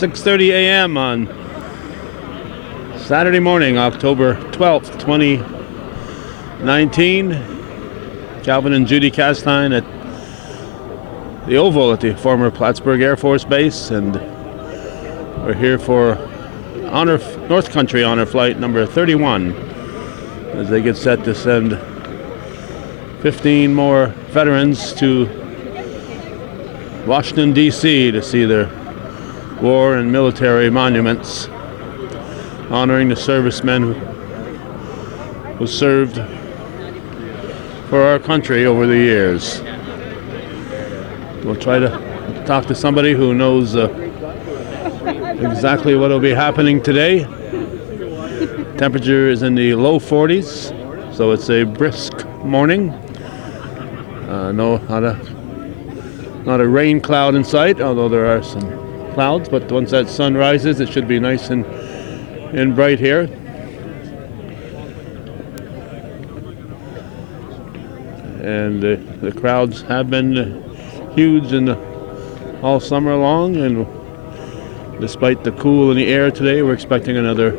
6:30 a.m. on Saturday morning, October 12th, 2019. Calvin and Judy Castine at the Oval at the former Plattsburgh Air Force Base, and we're here for North Country Honor Flight number 31 as they get set to send 15 more veterans to Washington, D.C. to see their war and military monuments honoring the servicemen who served for our country over the years. We'll try to talk to somebody who knows exactly what will be happening today. Temperature is in the low 40s, so it's a brisk morning. Not a rain cloud in sight, although there are some clouds, but once that sun rises, it should be nice and bright here. And the crowds have been huge all summer long, and despite the cool in the air today, we're expecting another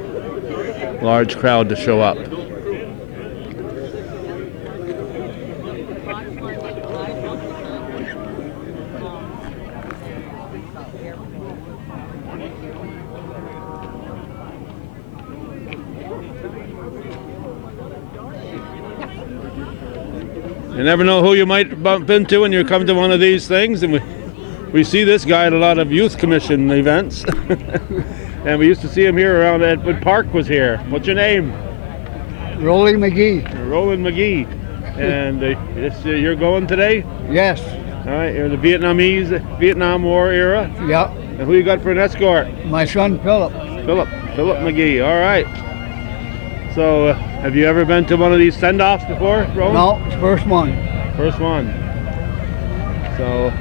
large crowd to show up. You never know who you might bump into when you come to one of these things, and we see this guy at a lot of youth commission events. And we used to see him here around Edward Park was here. What's your name? Roland McGee. Roland McGee. And you're going today? Yes. All right, you're the Vietnam War era? Yeah. And who you got for an escort? My son Philip. Philip McGee, all right. So, have you ever been to one of these send-offs before, Roland? No, it's first one. First one. So,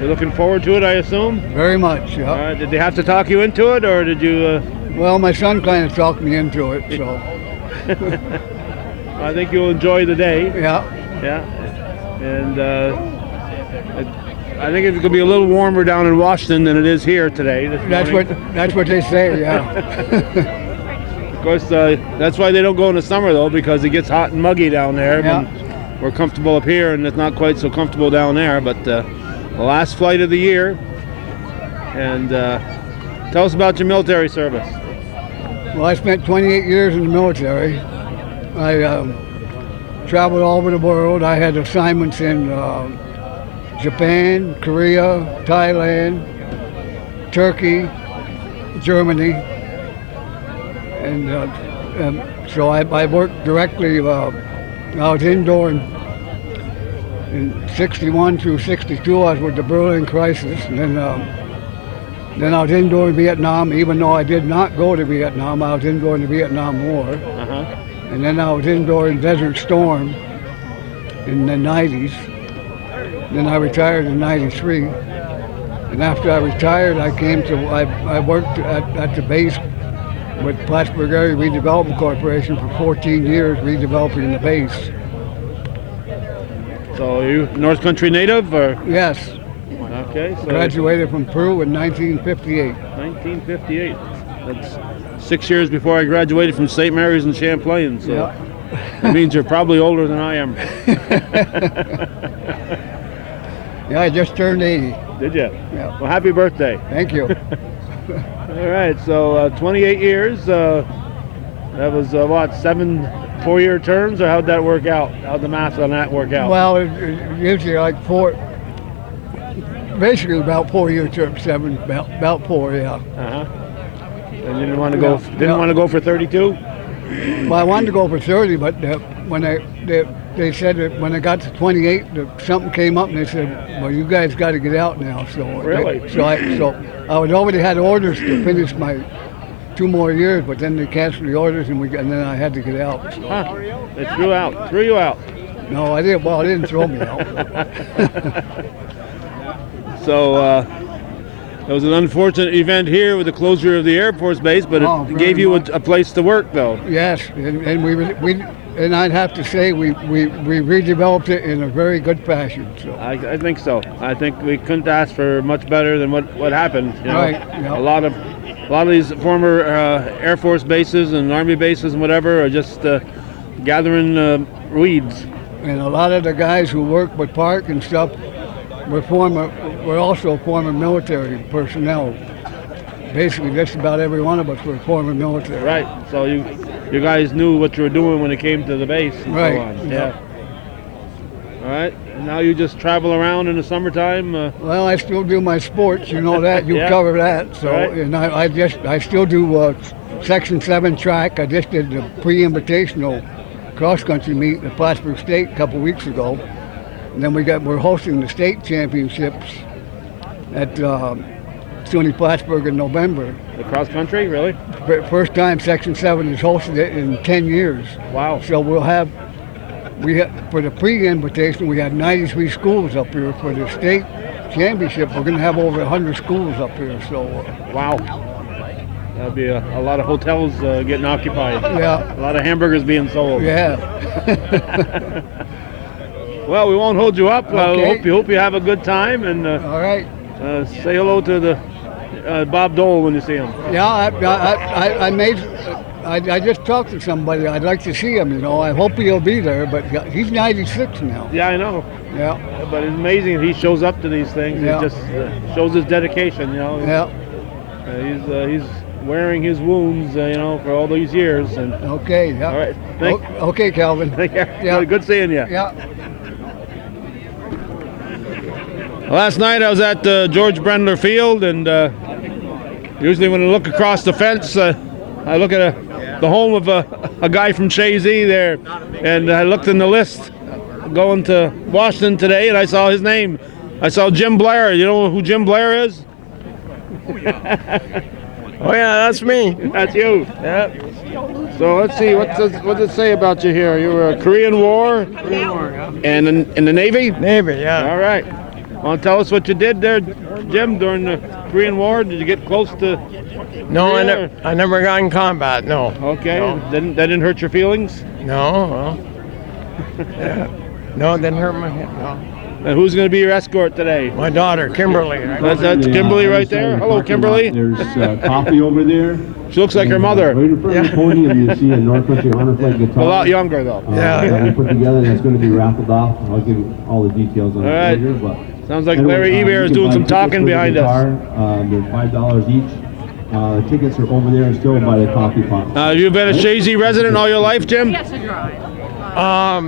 you're looking forward to it, I assume? Very much, yeah. All right, did they have to talk you into it, or did you... Well, my son kind of talked me into it, so... I think you'll enjoy the day. Yeah. Yeah. And I think it's going to be a little warmer down in Washington than it is here today. That's what they say, yeah. Of course, that's why they don't go in the summer, though, because it gets hot and muggy down there. Yeah. We're comfortable up here, and it's not quite so comfortable down there. But the last flight of the year. And tell us about your military service. Well, I spent 28 years in the military. I traveled all over the world. I had assignments in Japan, Korea, Thailand, Turkey, Germany. And so I worked directly. I was indoor in 61 through 62. I was with the Berlin crisis, and then I was indoor in Vietnam. Even though I did not go to Vietnam, I was indoor in the Vietnam War. And then I was indoor in Desert Storm in the 90s. Then I retired in 93. And after I retired, I worked at the base with Plattsburgh Area Redevelopment Corporation for 14 years, redeveloping the base. So are you North Country native, or? Yes. Okay. So graduated from Peru in 1958. 1958. That's 6 years before I graduated from St. Mary's in Champlain. So yeah. That means you're probably older than I am. Yeah, I just turned 80. Did you? Yeah. Well, happy birthday. Thank you. All right, so 28 years, that was what, 7 4-year terms, or how'd that work out? How'd the math on that work out? Well, it usually like basically about 4-year terms, about 4, yeah. And you didn't want to go, want to go for 32? Well, I wanted to go for 30, but when they said that when I got to 28, something came up and they said, well, you guys got to get out now. So really? So I already had orders to finish my 2 more years, but then they canceled the orders and then I had to get out. So. Huh. They threw you out. No, I didn't. Well, they didn't throw me out. So it was an unfortunate event here with the closure of the Air Force Base, but it gave you a place to work, though. Yes, and and I'd have to say we redeveloped it in a very good fashion. So. I think so. I think we couldn't ask for much better than what happened. You know? Right. Yeah. A lot of these former Air Force bases and Army bases and whatever are just gathering weeds. And a lot of the guys who work with Park and stuff were also former military personnel. Basically, just about every one of us were former military. Right. So you guys knew what you were doing when it came to the base and Right. so on. Yeah. All right. And now you just travel around in the summertime. Well, I still do my sports. You know that. You Yeah. cover that. So, Right. and I still do Section 7 track. I just did the pre-invitational cross-country meet at Plattsburgh State a couple weeks ago. And then we're hosting the state championships at SUNY Plattsburgh in November. The cross country, really? First time Section 7 has hosted it in 10 years. Wow. So for the pre-invitation, we had 93 schools up here. For the state championship, we're going to have over 100 schools up here. So Wow. That'll be a lot of hotels getting occupied. yeah, A lot of hamburgers being sold. yeah. Well, we won't hold you up. Okay. Hope you have a good time, and All right. say hello to the Bob Dole when you see him. Yeah, I just talked to somebody. I'd like to see him. You know, I hope he'll be there. But he's 96 now. Yeah, I know. Yeah, But it's amazing if he shows up to these things. Yeah. It just shows his dedication. You know. yeah. He's wearing his wounds. You know, for all these years. And Okay. Yeah. all right. Okay, Calvin. Take care. Yeah. Good seeing you. Yeah. Last night I was at George Brendler Field, and usually when I look across the fence, I look at the home of a guy from Chazy there, and I looked in the list going to Washington today, and I saw his name. I saw Jim Blair. You know who Jim Blair is? Oh yeah, that's me. That's you. Yeah. So let's see, what does it say about you here? You were a Korean War and in the Navy? Navy, yeah. All right. Want to tell us what you did there, Jim, during the Korean War? Did you get close to? No, Korea? I never got in combat. No. Okay. No. That didn't hurt your feelings? No. Well, yeah. No, it didn't hurt my head. No. And who's going to be your escort today? My daughter, Kimberly. That's Kimberly right there. Hello, Kimberly. There's coffee over there. She looks like her mother. Right in front of the podium, you see a North Country Honor Flight guitar. A lot younger though. Yeah, That we yeah. put together, and that's going to be raffled off. I'll give you all the details on All it right. later. But Sounds like anyway, Larry Eber you is can doing buy some tickets talking for the behind guitar. us. They're $5 each. Tickets are over there still by the coffee pot. Have you been a Chazy resident all your life, Jim?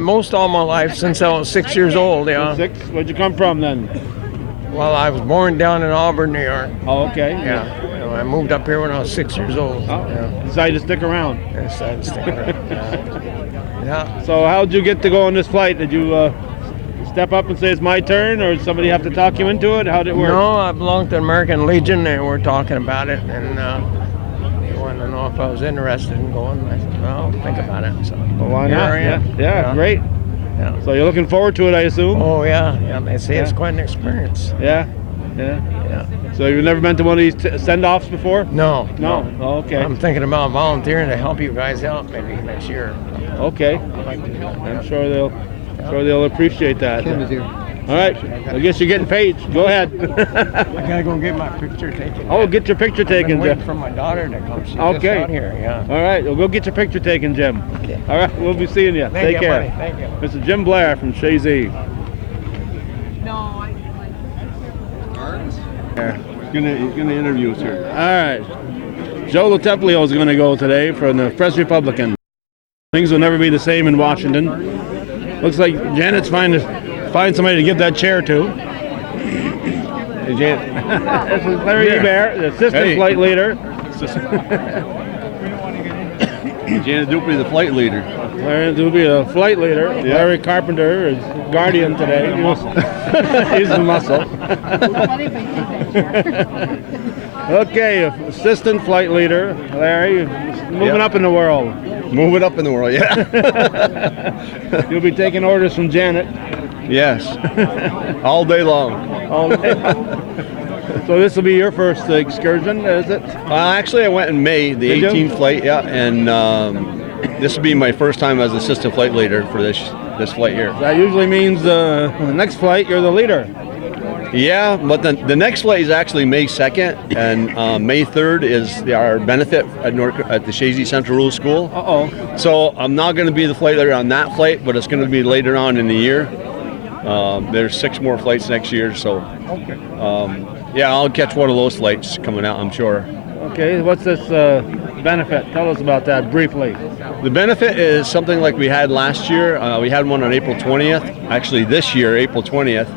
Most all my life since I was 6 years old. Yeah. 6? Where'd you come from then? Well, I was born down in Auburn, New York. Oh, okay. Yeah. I moved up here when I was 6 years old. Oh, Yeah. decided to stick around. I decided to stick around. Yeah. Yeah. So how'd you get to go on this flight? Did you step up and say it's my turn, or did somebody have to talk you into it? How'd it work? No, I belonged to American Legion. They were talking about it, and they wanted to know if I was interested in going. I said, well, think about it. So Well, why here not? I am. Yeah, great. Yeah. So you're looking forward to it, I assume? Oh yeah, yeah. They say it's Yeah. quite an experience. Yeah. Yeah. So you've never been to one of these send-offs before? No. No. Oh, okay. I'm thinking about volunteering to help you guys out maybe next year. Okay. I'd like to do that. I'm sure they'll appreciate that. Kim is here. All right. I guess you're getting paid. Go ahead. I gotta go get my picture taken. Oh, get your picture I've been taken, waiting Jim. for my daughter to come. She's Okay. just out here. Yeah. All right. Well, go get your picture taken, Jim. Okay. All right. We'll be seeing you. Thank Take you, care. buddy. Thank you. Mr. Jim Blair from Chazy. He's gonna interview us here. All right. Joe LaTemplio is going to go today from the Press Republican. Things will never be the same in Washington. Looks like Janet's find somebody to give that chair to. Hey, Janet. This is Larry Eber, the assistant flight leader. Janet Dupree, the flight leader. Larry will be the flight leader. Yeah. Larry Carpenter is guardian today. He's the muscle. Okay, assistant flight leader, Larry, moving up in the world. Moving up in the world, yeah. You'll be taking orders from Janet. Yes. All day long. All day. So this will be your first excursion, is it? Actually, I went in May, the Did you? 18th flight, yeah, and this will be my first time as assistant flight leader for this flight here. That usually means the next flight you're the leader. Yeah, but the next flight is actually May 2nd, and May 3rd is our benefit at the Shazy Central Rules School. So I'm not going to be the flight leader on that flight, but it's going to be later on in the year. There's 6 more flights next year, so yeah, I'll catch one of those flights coming out, I'm sure. Okay, what's this benefit? Tell us about that briefly. The benefit is something like we had last year. We had one on April 20th. Actually, this year, April 20th.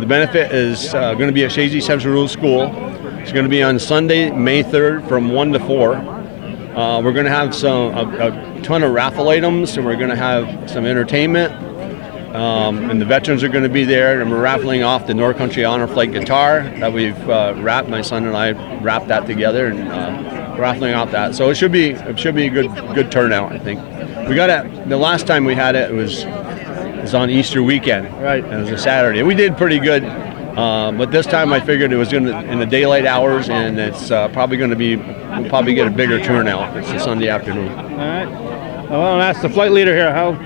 The benefit is going to be at Shazy Central Rules School. It's going to be on Sunday, May 3rd from 1 to 4. We're going to have a ton of raffle items, and we're going to have some entertainment. And the veterans are going to be there, and we're raffling off the North Country Honor Flight guitar that we've wrapped. My son and I wrapped that together, and raffling off that. So it should be a good turnout, I think. We got it the last time we had it was on Easter weekend. Right. It was a Saturday. And we did pretty good, but this time I figured it was going to in the daylight hours, and it's probably going to be, we'll probably get a bigger turnout. It's a Sunday afternoon. All right. Well, I'll ask the flight leader here. How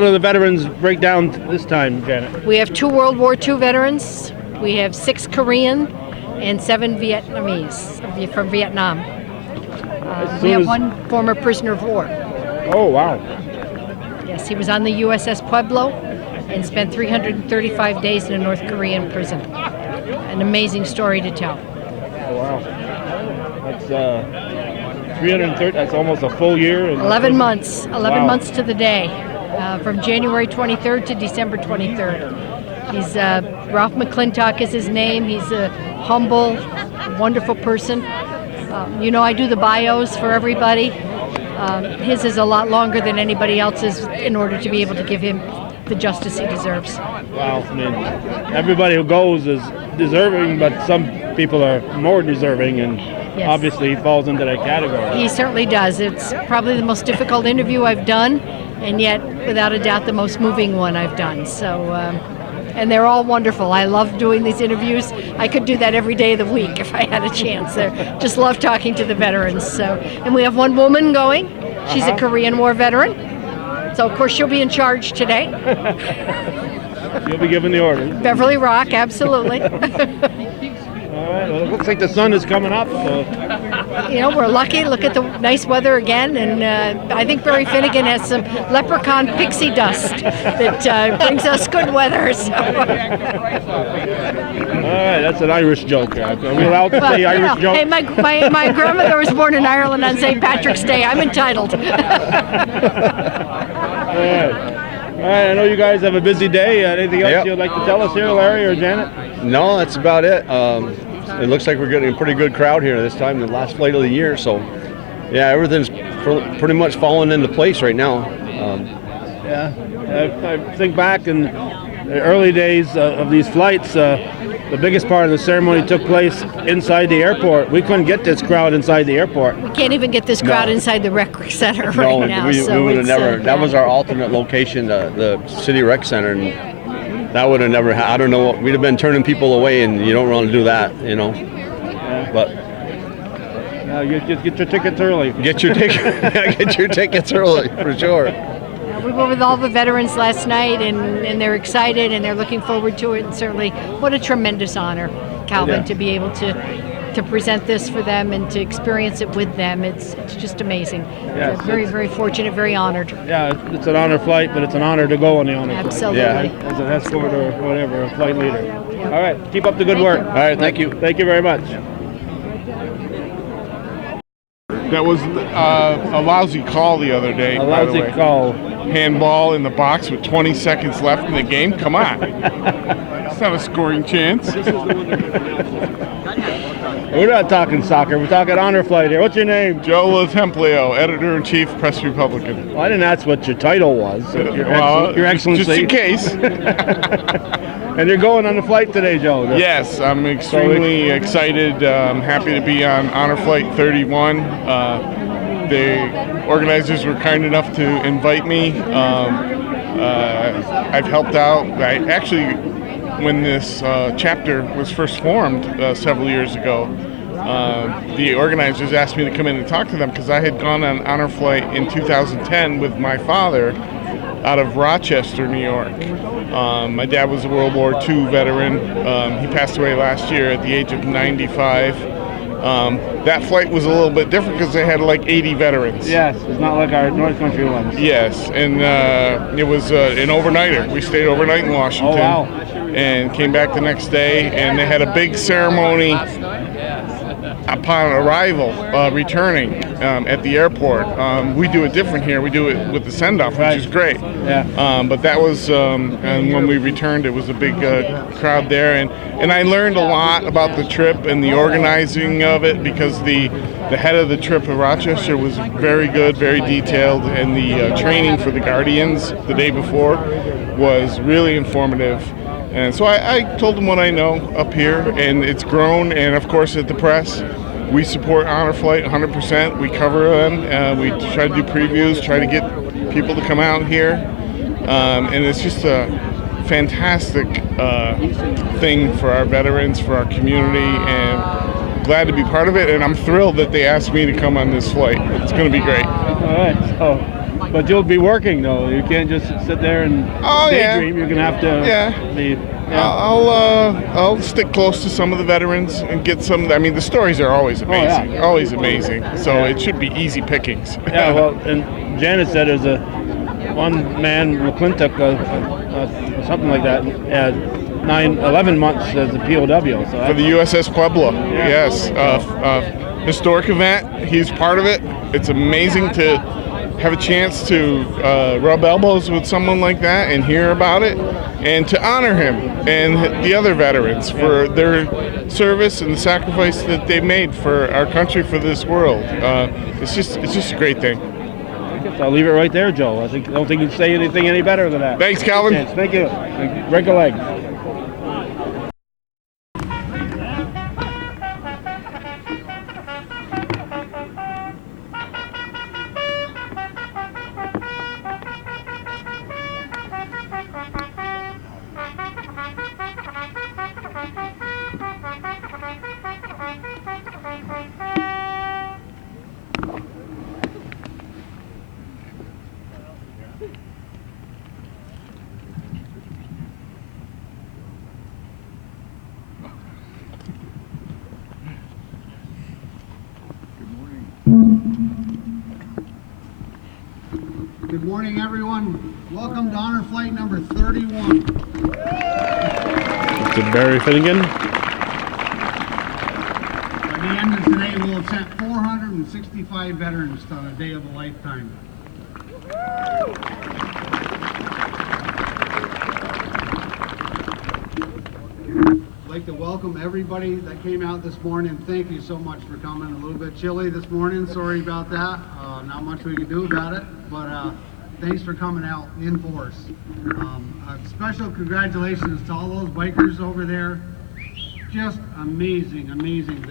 do the veterans break down this time, Janet? We have 2 World War II veterans. We have 6 Korean and 7 Vietnamese from Vietnam. We have 1 former prisoner of war. Oh, wow. Yes, he was on the USS Pueblo and spent 335 days in a North Korean prison. An amazing story to tell. Oh, wow. That's 330. That's almost a full year. 11 months. 11 Wow. months to the day, from January 23rd to December 23rd. He's Ralph McClintock is his name. He's a humble, wonderful person. I do the bios for everybody. His is a lot longer than anybody else's in order to be able to give him the justice he deserves. Wow. I mean, everybody who goes is deserving, but some people are more deserving, and Yes. obviously he falls into that category. He certainly does. It's probably the most difficult interview I've done, and yet, without a doubt, the most moving one I've done. So, and they're all wonderful. I love doing these interviews. I could do that every day of the week if I had a chance. I just love talking to the veterans. So, and we have 1 woman going. She's a Korean War veteran. So, of course, she'll be in charge today. You'll be giving the orders. Beverly Rock, absolutely. All right. Well, it looks like the sun is coming up. So. We're lucky. Look at the nice weather again, and I think Barry Finnegan has some leprechaun pixie dust that brings us good weather. So. All right, that's an Irish joke. Are we allowed to say Irish joke? Hey, my grandmother was born in Ireland on St. Patrick's Day. I'm entitled. All right. All right, I know you guys have a busy day. Anything else you'd like to tell us here, Larry or Janet? No, that's about it. It looks like we're getting a pretty good crowd here this time, the last flight of the year. So, yeah, everything's pretty much falling into place right now. Yeah, I think back in the early days of these flights, the biggest part of the ceremony took place inside the airport. We couldn't get this crowd inside the airport. We can't even get this crowd inside the rec center right now. We would have never. That was our alternate location, the city rec center, and that would have never. I don't know. We'd have been turning people away, and you don't want to do that, Yeah. But get your tickets early. get your tickets early for sure. We were with all the veterans last night, and they're excited, and they're looking forward to it. And certainly, what a tremendous honor, Calvin, to be able to present this for them and to experience it with them. It's just amazing. Yes, Very, very fortunate, very honored. Yeah, it's an honor flight, but it's an honor to go on the honor Absolutely. flight. Yeah, as an escort or whatever, a flight leader. All right, keep up the good work. All right, thank you. Thank you very much. That was a lousy call the other day. A by the lousy way. call. Handball in the box with 20 seconds left in the game. Come on. It's not a scoring chance. We're not talking soccer. We're talking honor flight here. What's your name? Joe LaTemplio, Editor-in-Chief, Press Republican. Well, I didn't ask what your title was. Your Excellency. Just in case. And you're going on the flight today, Joe. Yes, I'm extremely excited. I'm happy to be on Honor Flight 31. The organizers were kind enough to invite me. I've helped out. When this chapter was first formed several years ago, the organizers asked me to come in and talk to them because I had gone on honor flight in 2010 with my father out of Rochester, New York. My dad was a World War II veteran. He passed away last year at the age of 95. That flight was a little bit different because they had like 80 veterans. Yes, it's not like our North Country ones. Yes, and it was an overnighter. We stayed overnight in Washington. Oh, wow. And came back the next day, and they had a big ceremony upon arrival, returning at the airport. We do it different here. We do it with the send-off, which is great. Yeah. But that was, and when we returned, it was a big crowd there. And I learned a lot about the trip and the organizing of it because the head of the trip in Rochester was very good, very detailed, and the training for the Guardians the day before was really informative. And so I told them what I know up here, and it's grown. And of course, at the press, we support Honor Flight 100%. We cover them. We try to do previews, try to get people to come out here. And it's just a fantastic thing for our veterans, for our community, and glad to be part of it. And I'm thrilled that they asked me to come on this flight. It's going to be great. All right. So, but you'll be working though. You can't just sit there and daydream. You're gonna have to be. Yeah. I'll stick close to some of the veterans and get some. I mean, the stories are always amazing, always amazing. So it should be easy pickings. Yeah. Well, and Janet said there's a one man McClintock, something like that, 11 months as a POW. So for the USS Pueblo. Yeah. Yes. Historic event. He's part of it. It's amazing to have a chance to rub elbows with someone like that and hear about it, and to honor him and the other veterans for their service and the sacrifice that they made for our country, for this world. It's just a great thing. I'll leave it right there, Joe. I don't think you'd say anything any better than that. Thanks, Calvin. Yes, thank you. Break a leg. Good morning, everyone. Welcome to Honor Flight number 31. To Barry Finnegan. By the end of today, we'll have sent 465 veterans on a day of a lifetime. I'd like to welcome everybody that came out this morning. Thank you so much for coming. A little bit chilly this morning. Sorry about that. Not much we can do about it, but thanks for coming out in force. A special congratulations to all those bikers over there. Just amazing, amazing.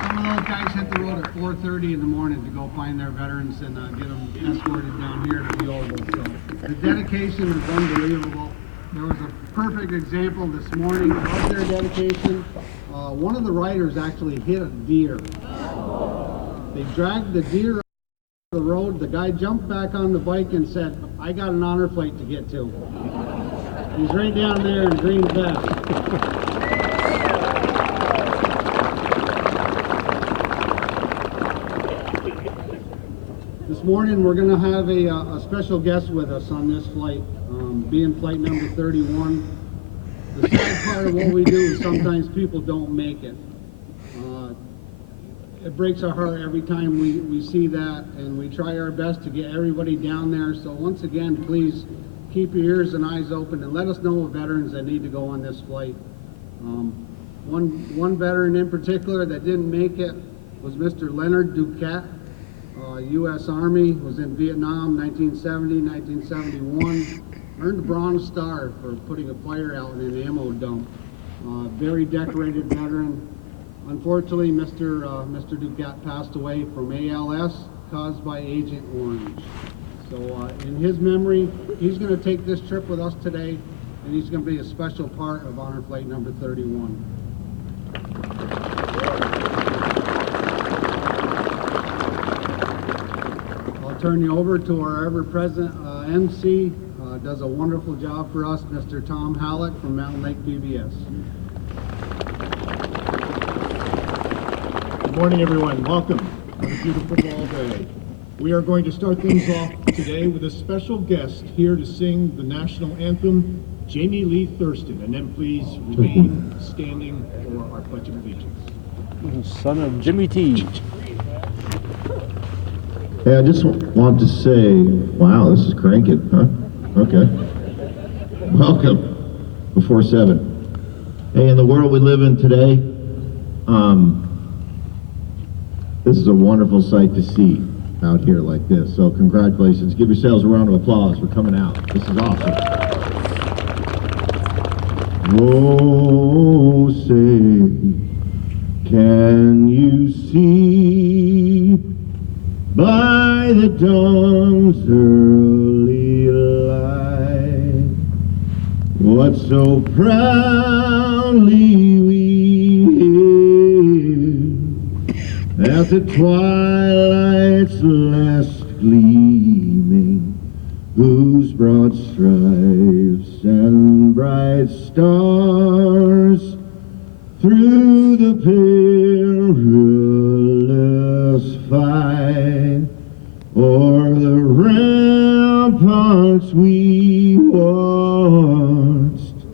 Some of those guys hit the road at 4:30 in the morning to go find their veterans and get them escorted down here to the Oval. So the dedication is unbelievable. There was a perfect example this morning of their dedication. One of the riders actually hit a deer. They dragged the deer up the road. The guy jumped back on the bike and said, "I got an honor flight to get to." He's right down there in green vest. This morning we're going to have a special guest with us on this flight, being flight number 31. The sad part of what we do is sometimes people don't make it. It breaks our heart every time we see that, and we try our best to get everybody down there. So once again, please keep your ears and eyes open and let us know of veterans that need to go on this flight. One veteran in particular that didn't make it was Mr. Leonard Duquette, U.S. Army, was in Vietnam, 1970, 1971. Earned a Bronze Star for putting a fire out in an ammo dump. Very decorated veteran. Unfortunately, Mr. Duquette passed away from ALS caused by Agent Orange. So in his memory, he's going to take this trip with us today and he's going to be a special part of Honor Flight number 31. I'll turn you over to our ever-present MC. Does a wonderful job for us, Mr. Tom Halleck from Mountain Lake PBS. Good morning, everyone. Welcome on a beautiful fall day. We are going to start things off today with a special guest here to sing the national anthem, Jamie Lee Thurston. And then please remain standing for our Pledge of Allegiance. Son of Jimmy T. Hey, I just want to say, wow, this is cranking, huh? Okay. Welcome before 7. Hey, in the world we live in today, this is a wonderful sight to see out here like this. So congratulations. Give yourselves a round of applause for coming out. This is awesome. Oh, say, can you see by the dawn's early light what so proudly we hailed at the twilight's last gleaming, whose broad stripes and bright stars through the perilous fight o'er the ramparts we watched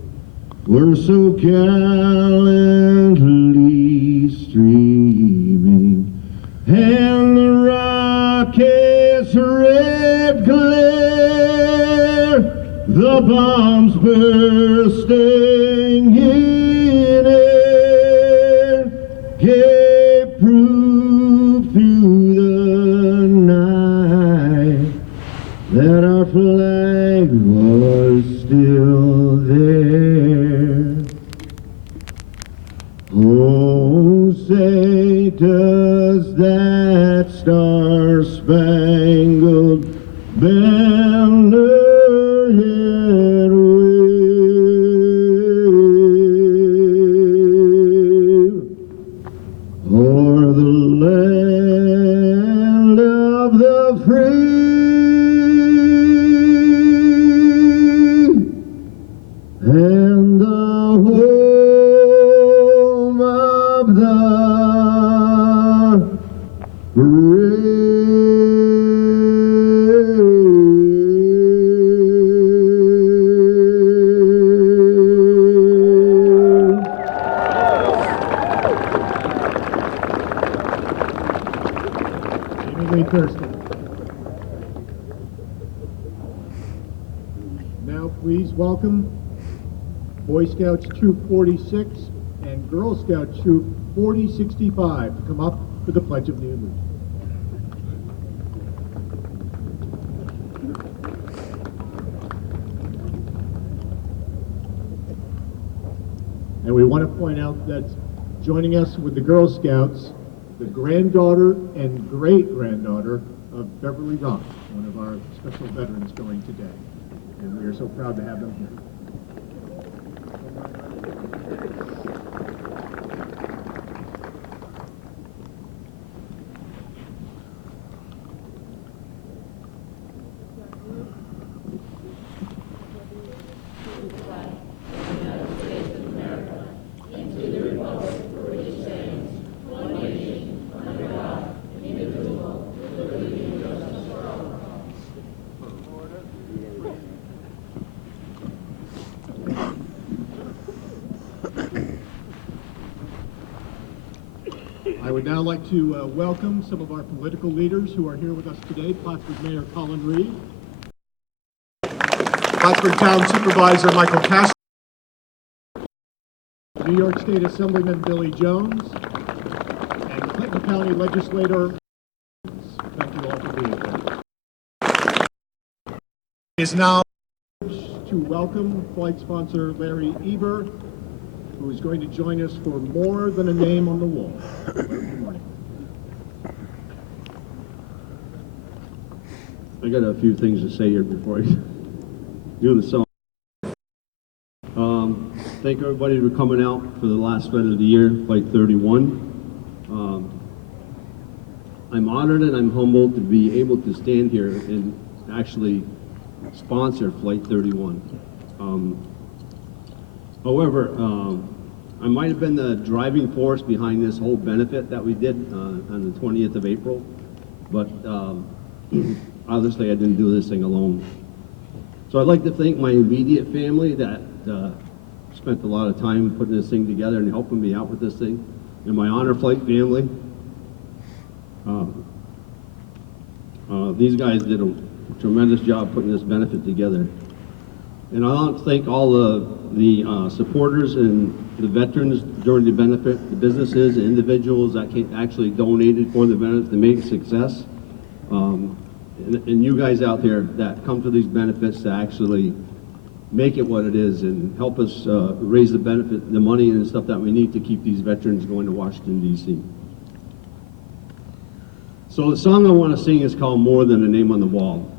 were so gallantly streaming, and the rocket's red glare, the bombs bursting in air, gave proof through the night that our flag was still there. Oh, say, does that star-spangled banner yet wave o'er the land of the free and the home of the Jamie Lee Thurston. Now please welcome Boy Scouts Troop 46 and Girl Scout Troop 4065 to come up for the Pledge of Allegiance. And we want to point out that joining us with the Girl Scouts, the granddaughter and great-granddaughter of Beverly Ross, one of our special veterans going today. And we are so proud to have them here. I would now like to welcome some of our political leaders who are here with us today. Plattsburgh Mayor Colin Reed, Plattsburgh Town Supervisor Michael Castro, New York State Assemblyman Billy Jones, and Clinton County Legislator. Thank you all for being here. It is now to welcome flight sponsor Larry Eber, who is going to join us for More Than a Name on the Wall. Good morning. I got a few things to say here before I do the song. thank everybody for coming out for the last fight of the year, Fight 31. I'm honored and I'm humbled to be able to stand here and actually sponsor Flight 31. However, I might have been the driving force behind this whole benefit that we did on the 20th of April, but obviously I didn't do this thing alone. So I'd like to thank my immediate family that spent a lot of time putting this thing together and helping me out with this thing, and my Honor Flight family. These guys did a tremendous job putting this benefit together. And I want to thank all the supporters and the veterans during the benefit, the businesses, the individuals that actually donated for the benefit to make it a success. And you guys out there that come to these benefits to actually make it what it is and help us raise the benefit, the money and stuff that we need to keep these veterans going to Washington, D.C. So the song I want to sing is called More Than a Name on the Wall.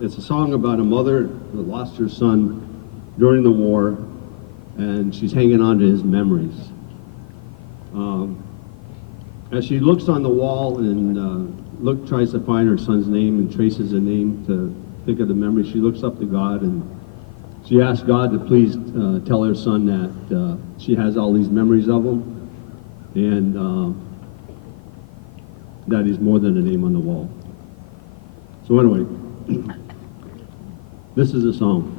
It's a song about a mother that lost her son during the war, and she's hanging on to his memories. As she looks on the wall and tries to find her son's name and traces the name to think of the memory, she looks up to God and she asks God to please tell her son that she has all these memories of him and that he's more than a name on the wall. So anyway, this is a song.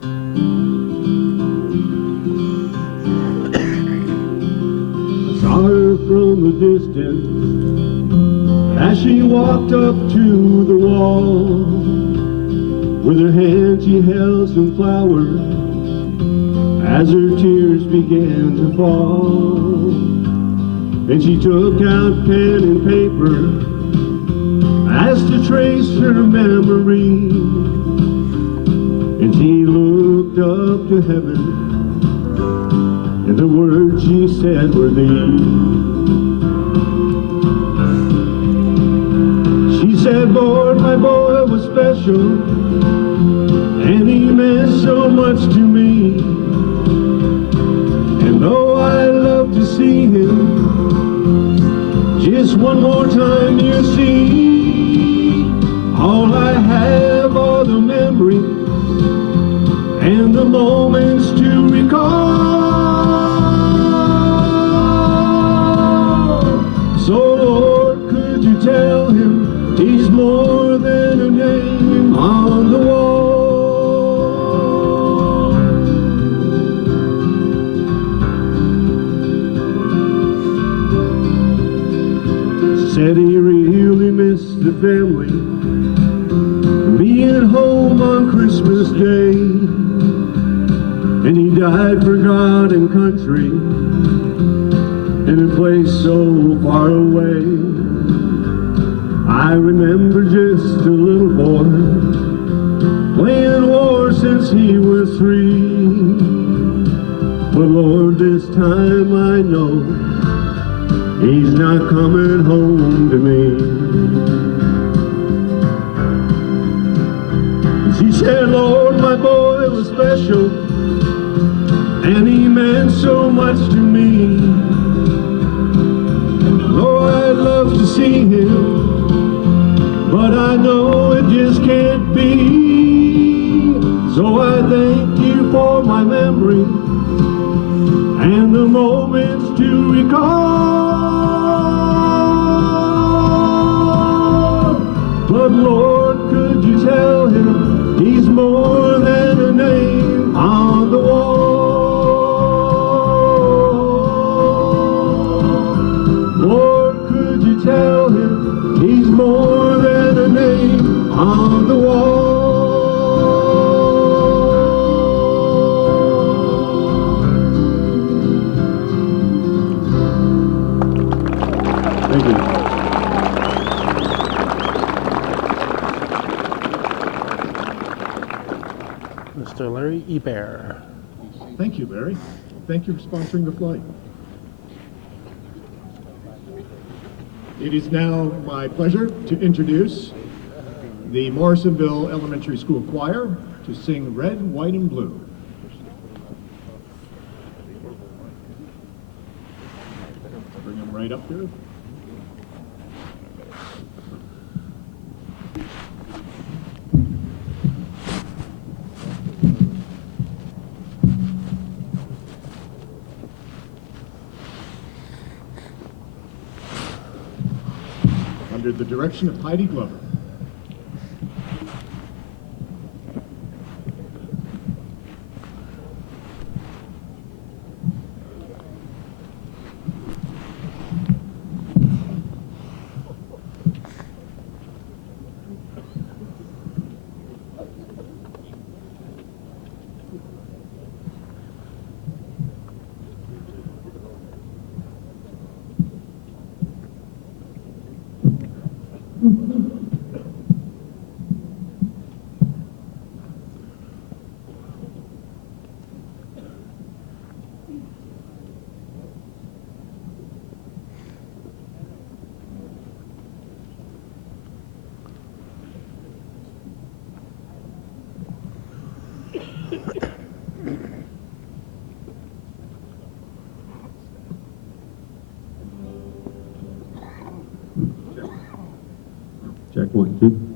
I saw her from a distance as she walked up to the wall. With her hand she held some flowers as her tears began to fall. And she took out pen and paper as to trace her memory. And she looked up to heaven, and the words she said were these. She said, Lord, my boy was special, and he meant so much to me. And though I love to see him, just one more time, you see, all I have are the memories and the moments to recall. So Lord, could you tell him he's more than a name on the wall? Said he really missed the family, being home on Christmas Day, and he died for God and country in a place so far away. I remember just a little boy playing war since he was 3, but Lord, this time I know he's not coming home to me. And she said, Lord, my boy was special, and he meant so much to me. Lord, I'd love to see him, but I know it just can't be. So I thank you for my memory and the moments to recall. But Lord, could you tell him he's more than a name on the wall? Lord, could you tell him he's more than a name on the wall? Thank you. Mr. Larry Ebert. Thank you, Larry. Thank you for sponsoring the flight. It is now my pleasure to introduce the Morrisonville Elementary School Choir to sing Red, White, and Blue. Bring them right up here. Under the direction of Heidi Glover. Check 1, 2.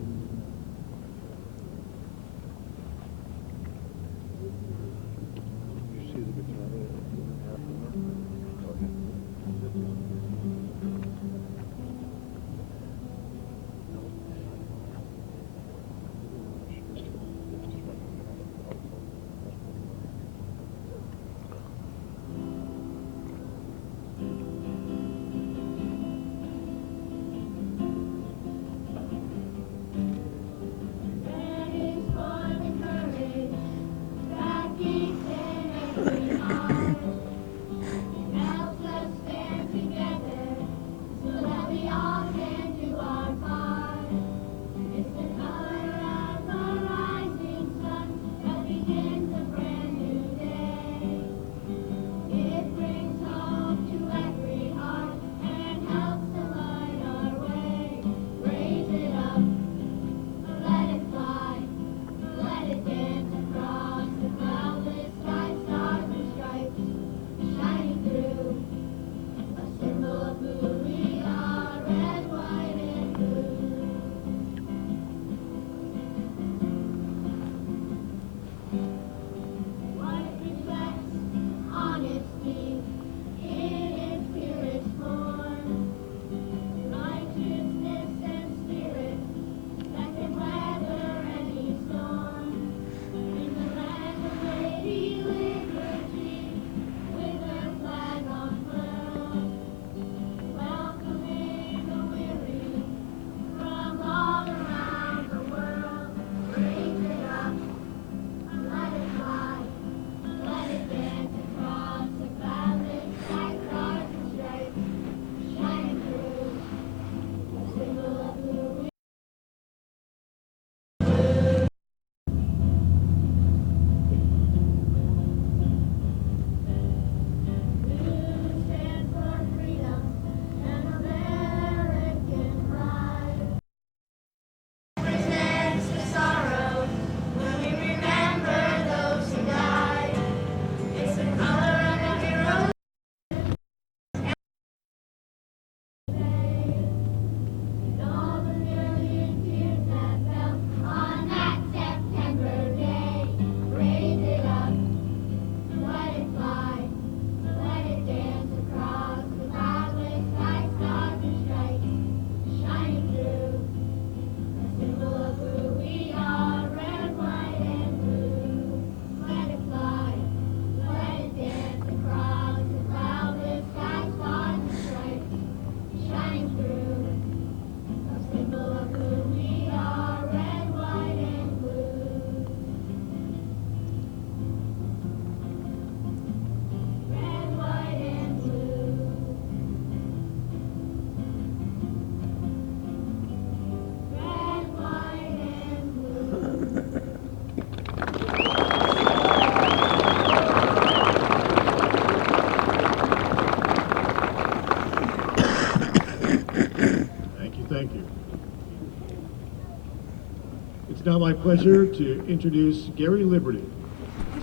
now my pleasure to introduce Gary Liberty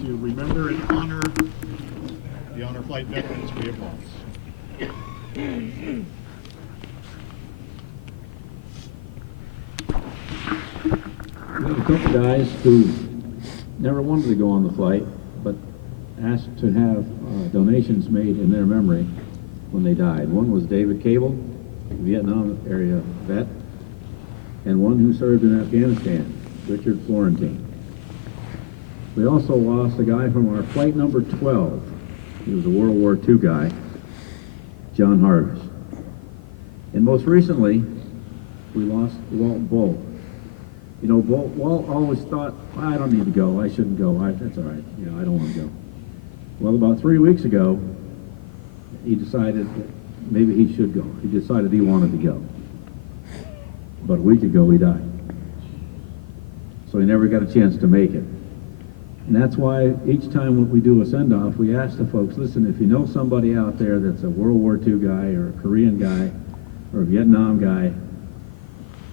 to remember and honor the honor flight veterans we have lost. We have a couple guys who never wanted to go on the flight, but asked to have donations made in their memory when they died. One was David Cable, Vietnam area vet, and one who served in Afghanistan, Richard Florentine. We also lost a guy from our flight number 12. He was a World War II guy, John Harvis. And most recently, we lost Walt Bull. You know, Walt always thought, I don't need to go, I shouldn't go, that's all right, you know, I don't want to go. Well, about 3 weeks ago, he decided that maybe he should go. He decided he wanted to go. But a week ago, he died. So he never got a chance to make it. And that's why each time when we do a send-off, we ask the folks, listen, if you know somebody out there that's a World War II guy or a Korean guy or a Vietnam guy,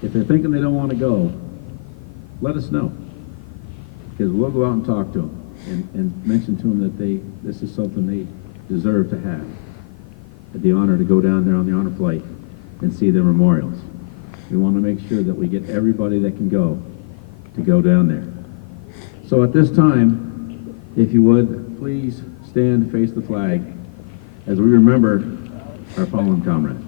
if they're thinking they don't want to go, let us know. Because we'll go out and talk to them and mention to them that this is something they deserve to have. The honor to go down there on the honor flight and see their memorials. We want to make sure that we get everybody that can go to go down there. So at this time, if you would, please stand and face the flag as we remember our fallen comrades.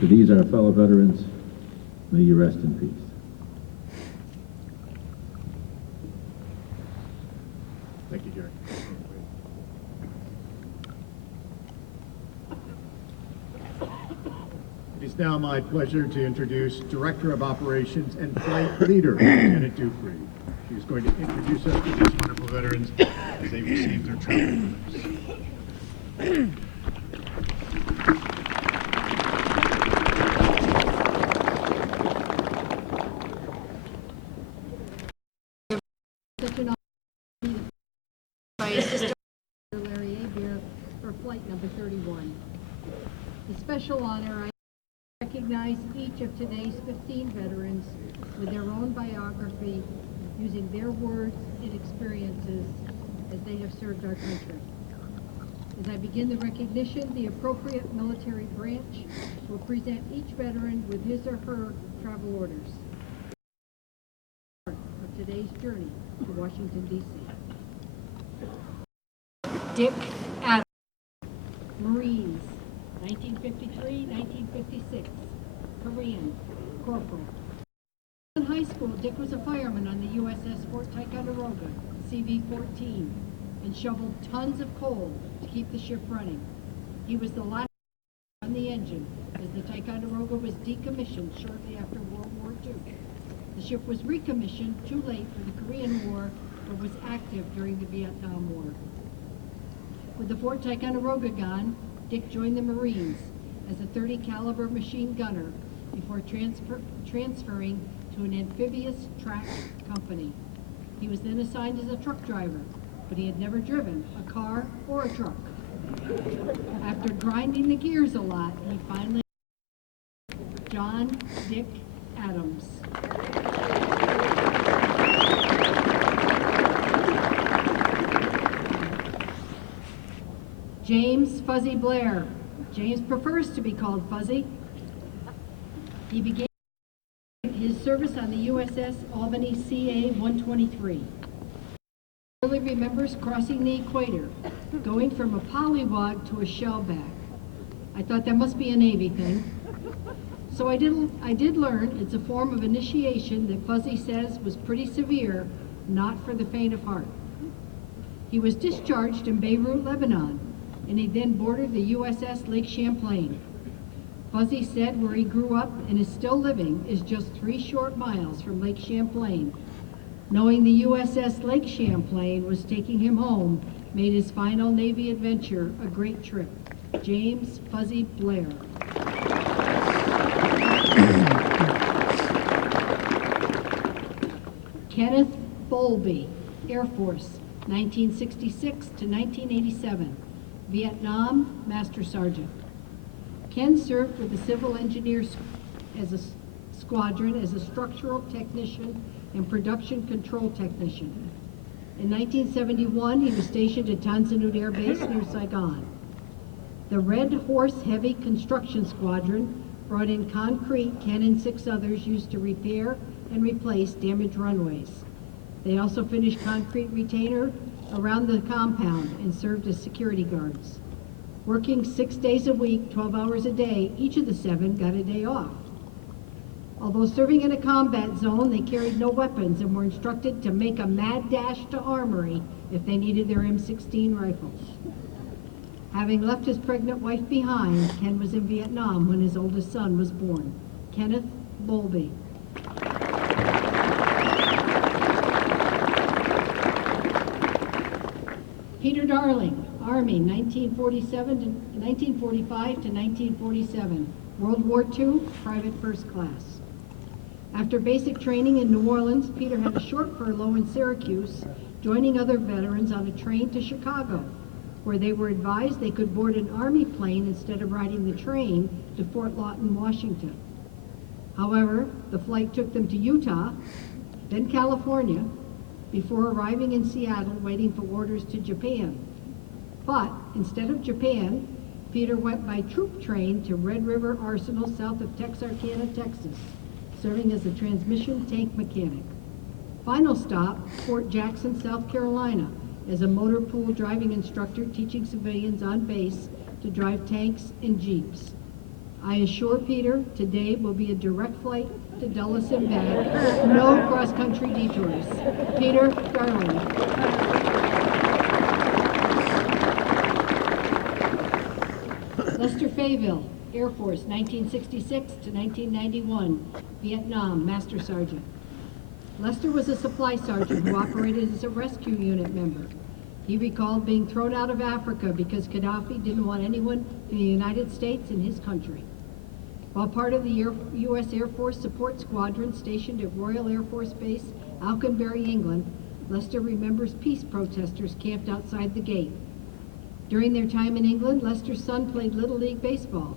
To these, our fellow veterans, may you rest in peace. Thank you, Gary. It is now my pleasure to introduce Director of Operations and Flight Leader, Janet Dufresne. She is going to introduce us to these wonderful veterans as they receive their travel orders. special honor, I recognize each of today's 15 veterans with their own biography, using their words and experiences as they have served our country. As I begin the recognition, the appropriate military branch will present each veteran with his or her travel orders of today's journey to Washington, D.C. Dick Adams, Marines, 1953-1956, Korean, Corporal. In high school, Dick was a fireman on the USS Fort Ticonderoga, CV-14, and shoveled tons of coal to keep the ship running. He was the last on the engine as the Ticonderoga was decommissioned shortly after World War II. The ship was recommissioned too late for the Korean War, but was active during the Vietnam War. With the Fort Ticonderoga gone, Dick joined the Marines as a .30 caliber machine gunner before transferring to an amphibious track company. He was then assigned as a truck driver, but he had never driven a car or a truck. After grinding the gears a lot, he finally John Dick Adams. James Fuzzy Blair. James prefers to be called Fuzzy. He began his service on the USS Albany CA-123. He remembers crossing the equator, going from a pollywog to a shellback. I thought that must be a Navy thing. So I did learn it's a form of initiation that Fuzzy says was pretty severe, not for the faint of heart. He was discharged in Beirut, Lebanon, and he then boarded the USS Lake Champlain. Fuzzy said where he grew up and is still living is just 3 short miles from Lake Champlain. Knowing the USS Lake Champlain was taking him home made his final Navy adventure a great trip. James Fuzzy Blair. Kenneth Bowlby, Air Force, 1966 to 1987. Vietnam, Master Sergeant. Ken served with the Civil Engineers as a squadron as a structural technician and production control technician. In 1971, he was stationed at Tan Son Nhut Air Base near Saigon. The Red Horse Heavy Construction Squadron brought in concrete Ken and 6 others used to repair and replace damaged runways. They also finished concrete retainer around the compound and served as security guards. Working 6 days a week, 12 hours a day, each of the 7 got a day off. Although serving in a combat zone, they carried no weapons and were instructed to make a mad dash to armory if they needed their M16 rifles. Having left his pregnant wife behind, Ken was in Vietnam when his oldest son was born. Kenneth Bowlby. Peter Darling, Army, 1945 to 1947. World War II, private first class. After basic training in New Orleans, Peter had a short furlough in Syracuse, joining other veterans on a train to Chicago, where they were advised they could board an Army plane instead of riding the train to Fort Lawton, Washington. However, the flight took them to Utah, then California, before arriving in Seattle waiting for orders to Japan. But instead of Japan, Peter went by troop train to Red River Arsenal south of Texarkana, Texas, serving as a transmission tank mechanic. Final stop, Fort Jackson, South Carolina, as a motor pool driving instructor teaching civilians on base to drive tanks and jeeps. I assure Peter today will be a direct flight to Dulles and back, no cross-country detours. Peter Darling. Lester Fayville, Air Force, 1966 to 1991, Vietnam, Master Sergeant. Lester was a supply sergeant who operated as a rescue unit member. He recalled being thrown out of Africa because Gaddafi didn't want anyone in the United States in his country. While part of the U.S. Air Force Support Squadron stationed at Royal Air Force Base, Alconbury, England, Lester remembers peace protesters camped outside the gate. During their time in England, Lester's son played Little League Baseball.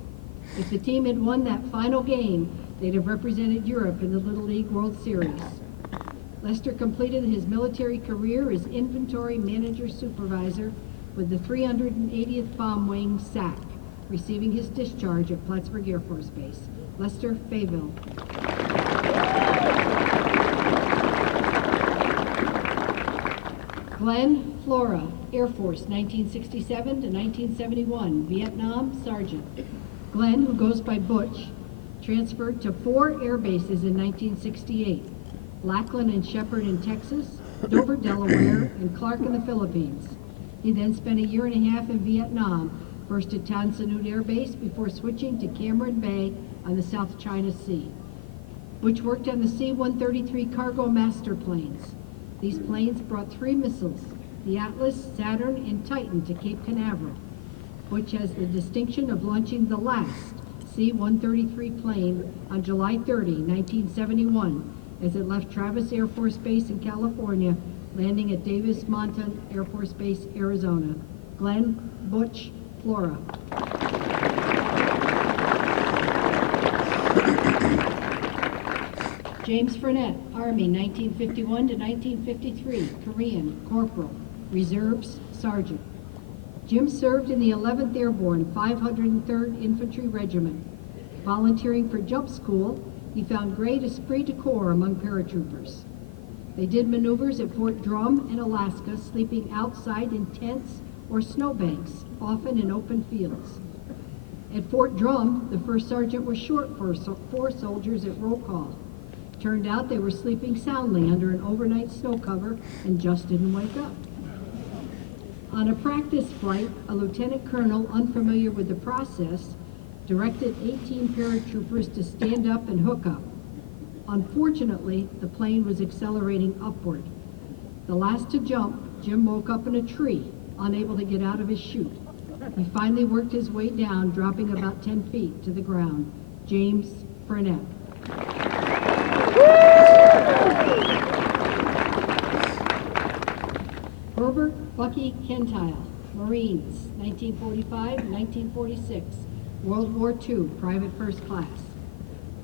If the team had won that final game, they'd have represented Europe in the Little League World Series. Lester completed his military career as inventory manager supervisor with the 380th Bomb Wing SAC, receiving his discharge at Plattsburgh Air Force Base. Lester Fayville. Glenn Flora, Air Force, 1967 to 1971, Vietnam Sergeant. Glenn, who goes by Butch, transferred to 4 air bases in 1968, Lackland and Shepherd in Texas, Dover, Delaware, and Clark in the Philippines. He then spent a year and a half in Vietnam, first at Tan Son Nhut Air Base before switching to Cameron Bay on the South China Sea. Butch worked on the C-133 cargo master planes. These planes brought 3 missiles, the Atlas, Saturn, and Titan, to Cape Canaveral. Butch has the distinction of launching the last C-133 plane on July 30, 1971, as it left Travis Air Force Base in California, landing at Davis Mountain Air Force Base, Arizona. Glenn Butch Flora. James Frenette, Army, 1951 to 1953, Korean, Corporal, Reserves, Sergeant. Jim served in the 11th Airborne, 503rd Infantry Regiment. Volunteering for jump school, he found great esprit de corps among paratroopers. They did maneuvers at Fort Drum in Alaska, sleeping outside in tents or snowbanks, often in open fields. At Fort Drum, the first sergeant was short for 4 soldiers at roll call. Turned out they were sleeping soundly under an overnight snow cover and just didn't wake up. On a practice flight, a lieutenant colonel unfamiliar with the process directed 18 paratroopers to stand up and hook up. Unfortunately, the plane was accelerating upward. The last to jump, Jim woke up in a tree, unable to get out of his chute. He finally worked his way down, dropping about 10 feet to the ground. James Frenette. Herbert Bucky Kentile, Marines, 1945-1946, World War II, private first class.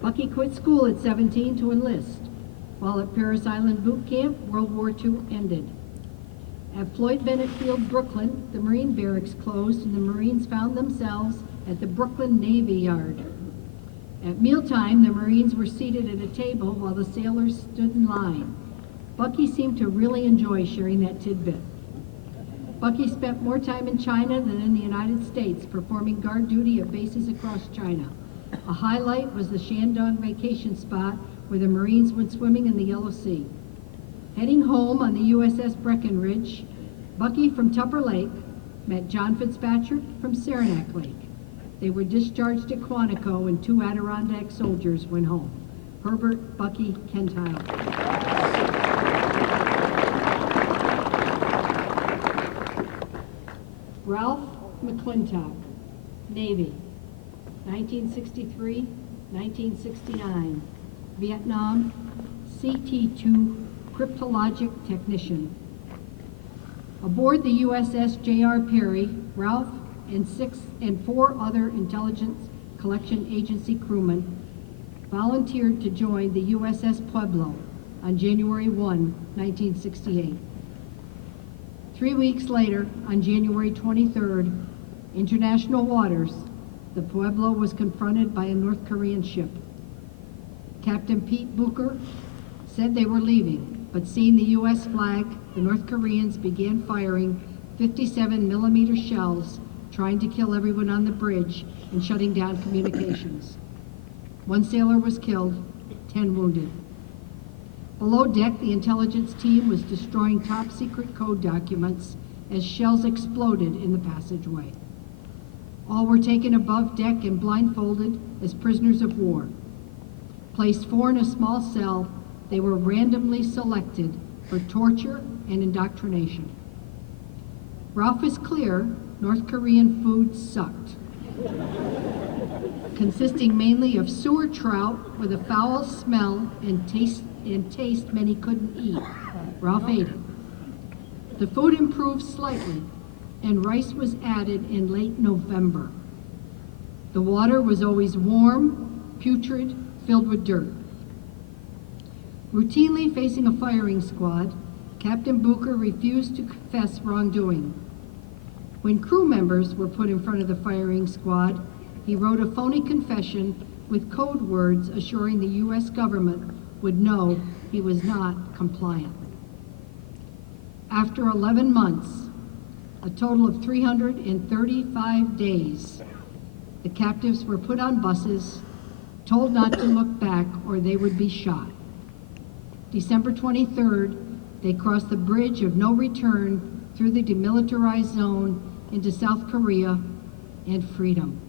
Bucky quit school at 17 to enlist. While at Parris Island Boot Camp, World War II ended. At Floyd Bennett Field, Brooklyn, the Marine barracks closed and the Marines found themselves at the Brooklyn Navy Yard. At mealtime, the Marines were seated at a table while the sailors stood in line. Bucky seemed to really enjoy sharing that tidbit. Bucky spent more time in China than in the United States, performing guard duty at bases across China. A highlight was the Shandong vacation spot where the Marines went swimming in the Yellow Sea. Heading home on the USS Breckenridge, Bucky from Tupper Lake met John Fitzpatrick from Saranac Lake. They were discharged at Quantico and 2 Adirondack soldiers went home. Herbert Bucky Kentile. Ralph McClintock, Navy, 1963-1969, Vietnam, CT-2 cryptologic technician. Aboard the USS J.R. Perry, Ralph and 4 other intelligence collection agency crewmen volunteered to join the USS Pueblo on January 1, 1968. 3 weeks later, on January 23rd, international waters, the Pueblo was confronted by a North Korean ship. Captain Pete Booker said they were leaving, but seeing the U.S. flag, the North Koreans began firing 57mm shells, trying to kill everyone on the bridge and shutting down communications. 1 sailor was killed, 10 wounded. Below deck, the intelligence team was destroying top-secret code documents as shells exploded in the passageway. All were taken above deck and blindfolded as prisoners of war. Placed 4 in a small cell, they were randomly selected for torture and indoctrination. Ralph is clear, North Korean food sucked. Consisting mainly of sewer trout with a foul smell and taste many couldn't eat. Ralph ate it. The food improved slightly, and rice was added in late November. The water was always warm, putrid, filled with dirt. Routinely facing a firing squad, Captain Bucher refused to confess wrongdoing. When crew members were put in front of the firing squad, he wrote a phony confession with code words assuring the U.S. government would know he was not compliant. After 11 months, a total of 335 days, the captives were put on buses, told not to look back or they would be shot. December 23rd, they crossed the bridge of no return through the demilitarized zone into South Korea and freedom.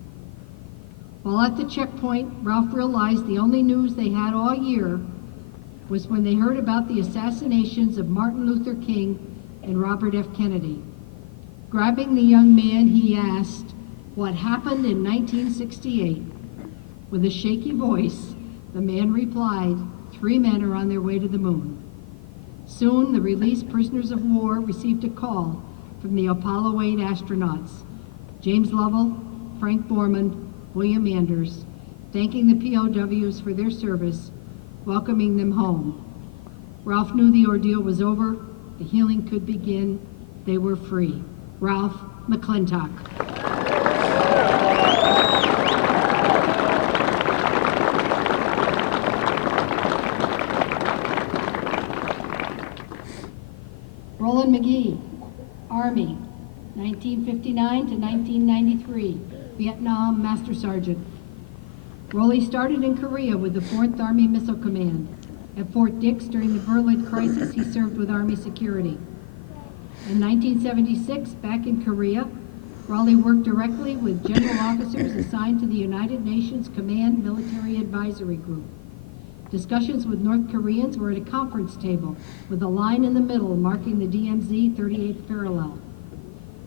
While at the checkpoint, Ralph realized the only news they had all year was when they heard about the assassinations of Martin Luther King and Robert F. Kennedy. Grabbing the young man, he asked, "What happened in 1968? With a shaky voice, the man replied, 3 men are on their way to the moon. Soon, the released prisoners of war received a call from the Apollo 8 astronauts, James Lovell, Frank Borman, William Anders, thanking the POWs for their service, welcoming them home. Ralph knew the ordeal was over, the healing could begin, they were free. Ralph McClintock. Roland McGee, Army, 1959 to 1993, Vietnam Master Sergeant. Rolly started in Korea with the 4th Army Missile Command. At Fort Dix during the Berlin crisis, he served with Army security. In 1976, back in Korea, Raleigh worked directly with general officers assigned to the United Nations Command Military Advisory Group. Discussions with North Koreans were at a conference table with a line in the middle marking the DMZ 38th parallel.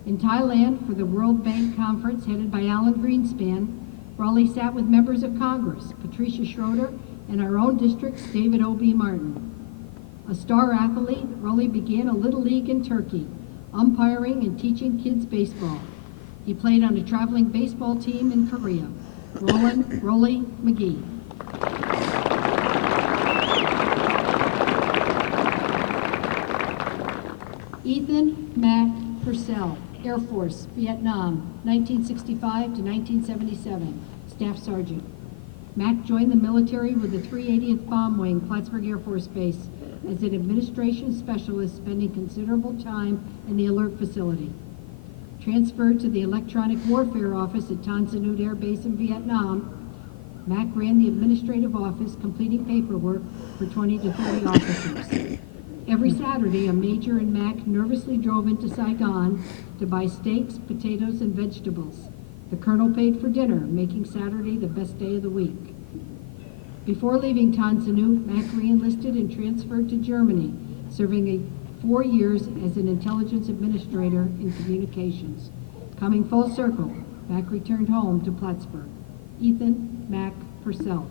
In Thailand, for the World Bank Conference headed by Alan Greenspan, Raleigh sat with members of Congress, Patricia Schroeder, and our own district's David O.B. Martin. A star athlete, Raleigh began a little league in Turkey, umpiring and teaching kids baseball. He played on a traveling baseball team in Korea. Rolly McGee. Ethan Matt Purcell, Air Force, Vietnam, 1965 to 1977, Staff Sergeant. Mac joined the military with the 380th Bomb Wing, Plattsburgh Air Force Base, as an administration specialist, spending considerable time in the alert facility. Transferred to the Electronic Warfare Office at Tan Son Nhut Air Base in Vietnam, Mac ran the administrative office, completing paperwork for 20 to 30 officers. Every Saturday, a major and Mac nervously drove into Saigon to buy steaks, potatoes, and vegetables. The colonel paid for dinner, making Saturday the best day of the week. Before leaving Tan Son Nhut, Mac re-enlisted and transferred to Germany, serving 4 years as an intelligence administrator in communications. Coming full circle, Mac returned home to Plattsburgh. Ethan Mac Purcell.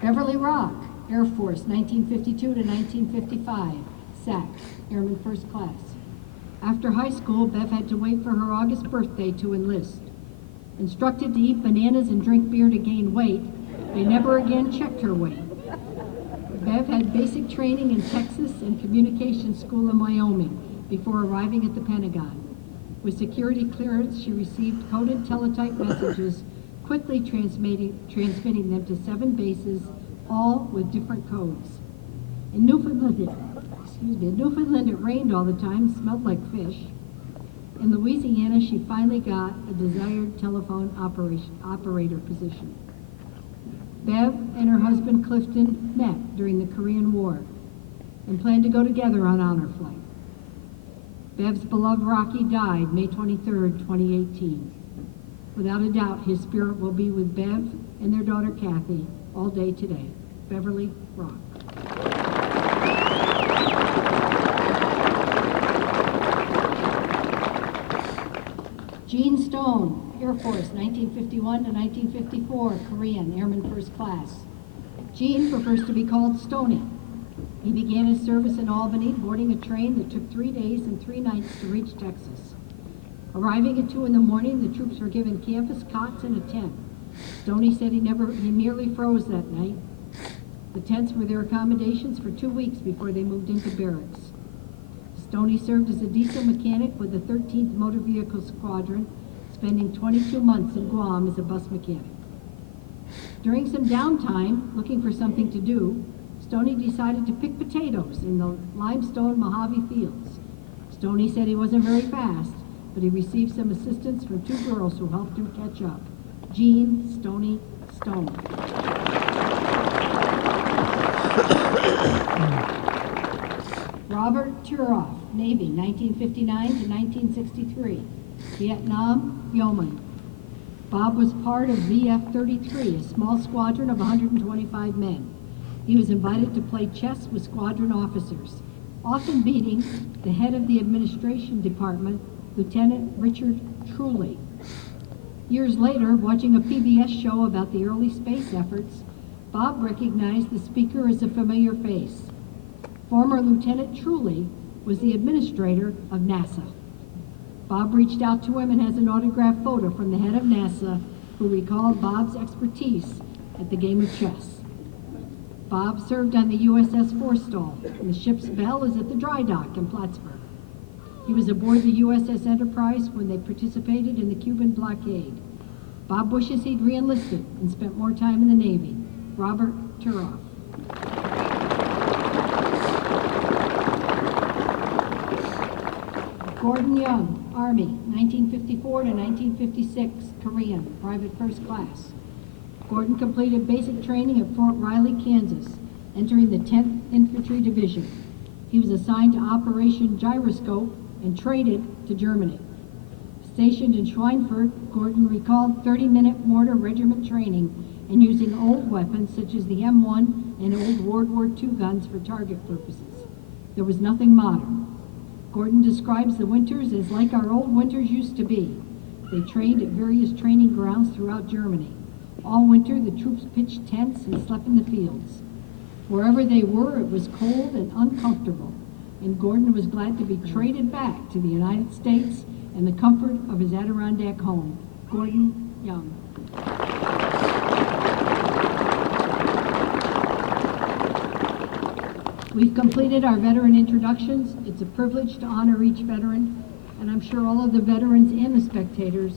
Beverly Rock, Air Force, 1952 to 1955, SAC, Airman First Class. After high school, Bev had to wait for her August birthday to enlist. Instructed to eat bananas and drink beer to gain weight, they never again checked her weight. Bev had basic training in Texas and communications school in Wyoming before arriving at the Pentagon. With security clearance, she received coded teletype messages, quickly transmitting them to 7 bases, all with different codes. In Newfoundland, it rained all the time, smelled like fish. In Louisiana, she finally got a desired telephone operator position. Bev and her husband Clifton met during the Korean War and planned to go together on honor flight. Bev's beloved Rocky died May 23, 2018. Without a doubt, his spirit will be with Bev and their daughter Kathy all day today. Beverly Rock. Gene Stone, Air Force, 1951 to 1954, Korean, Airman First Class. Gene prefers to be called Stony. He began his service in Albany, boarding a train that took 3 days and 3 nights to reach Texas. Arriving at 2 in the morning, the troops were given canvas cots and a tent. Stoney said he nearly froze that night. The tents were their accommodations for 2 weeks before they moved into barracks. Stoney served as a diesel mechanic with the 13th Motor Vehicle Squadron, spending 22 months in Guam as a bus mechanic. During some downtime, looking for something to do, Stoney decided to pick potatoes in the limestone Mojave fields. Stoney said he wasn't very fast, but he received some assistance from 2 girls who helped him catch up, Jean, Stoney, Stone. Robert Turoff, Navy, 1959 to 1963. Vietnam, Yeoman. Bob was part of VF-33, a small squadron of 125 men. He was invited to play chess with squadron officers, often beating the head of the administration department, Lieutenant Richard Truly. Years later, watching a PBS show about the early space efforts, Bob recognized the speaker as a familiar face. Former Lieutenant Truly was the administrator of NASA. Bob reached out to him and has an autographed photo from the head of NASA, who recalled Bob's expertise at the game of chess. Bob served on the USS Forstall, and the ship's bell is at the dry dock in Plattsburgh. He was aboard the USS Enterprise when they participated in the Cuban blockade. Bob wishes he'd re-enlisted and spent more time in the Navy. Robert Turoff. Gordon Young, Army, 1954 to 1956, Korean, private first class. Gordon completed basic training at Fort Riley, Kansas, entering the 10th Infantry Division. He was assigned to Operation Gyroscope and traded to Germany. Stationed in Schweinfurt, Gordon recalled 30-minute mortar regiment training and using old weapons such as the M1 and old World War II guns for target purposes. There was nothing modern. Gordon describes the winters as like our old winters used to be. They trained at various training grounds throughout Germany. All winter, the troops pitched tents and slept in the fields. Wherever they were, it was cold and uncomfortable, and Gordon was glad to be traded back to the United States and the comfort of his Adirondack home. Gordon Young. We've completed our veteran introductions. It's a privilege to honor each veteran, and I'm sure all of the veterans and the spectators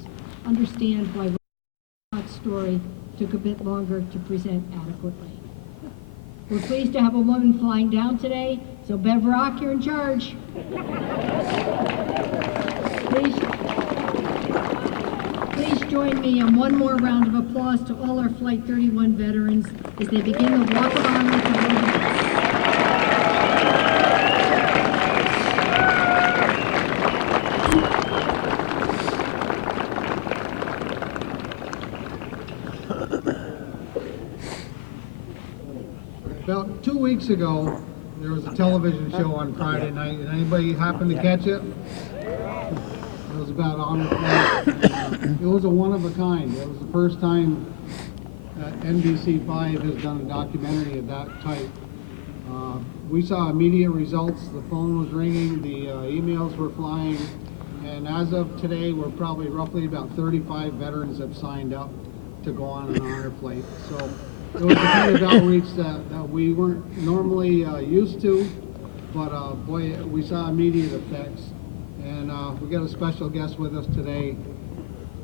understand why that story took a bit longer to present adequately. We're pleased to have a woman flying down today, so Bev Rock, you're in charge. Please join me in one more round of applause to all our Flight 31 veterans as they begin the Walk of Honor to the About 2 weeks ago, there was a television show on Friday night. Did anybody happen to catch it? It was about honor flight. It was a one-of-a-kind. It was the first time NBC5 has done a documentary of that type. We saw immediate results. The phone was ringing, the emails were flying, and as of today, we're probably roughly about 35 veterans have signed up to go on an honor flight. So it was the kind of outreach that we weren't normally used to, but boy, we saw immediate effects. And we got a special guest with us today.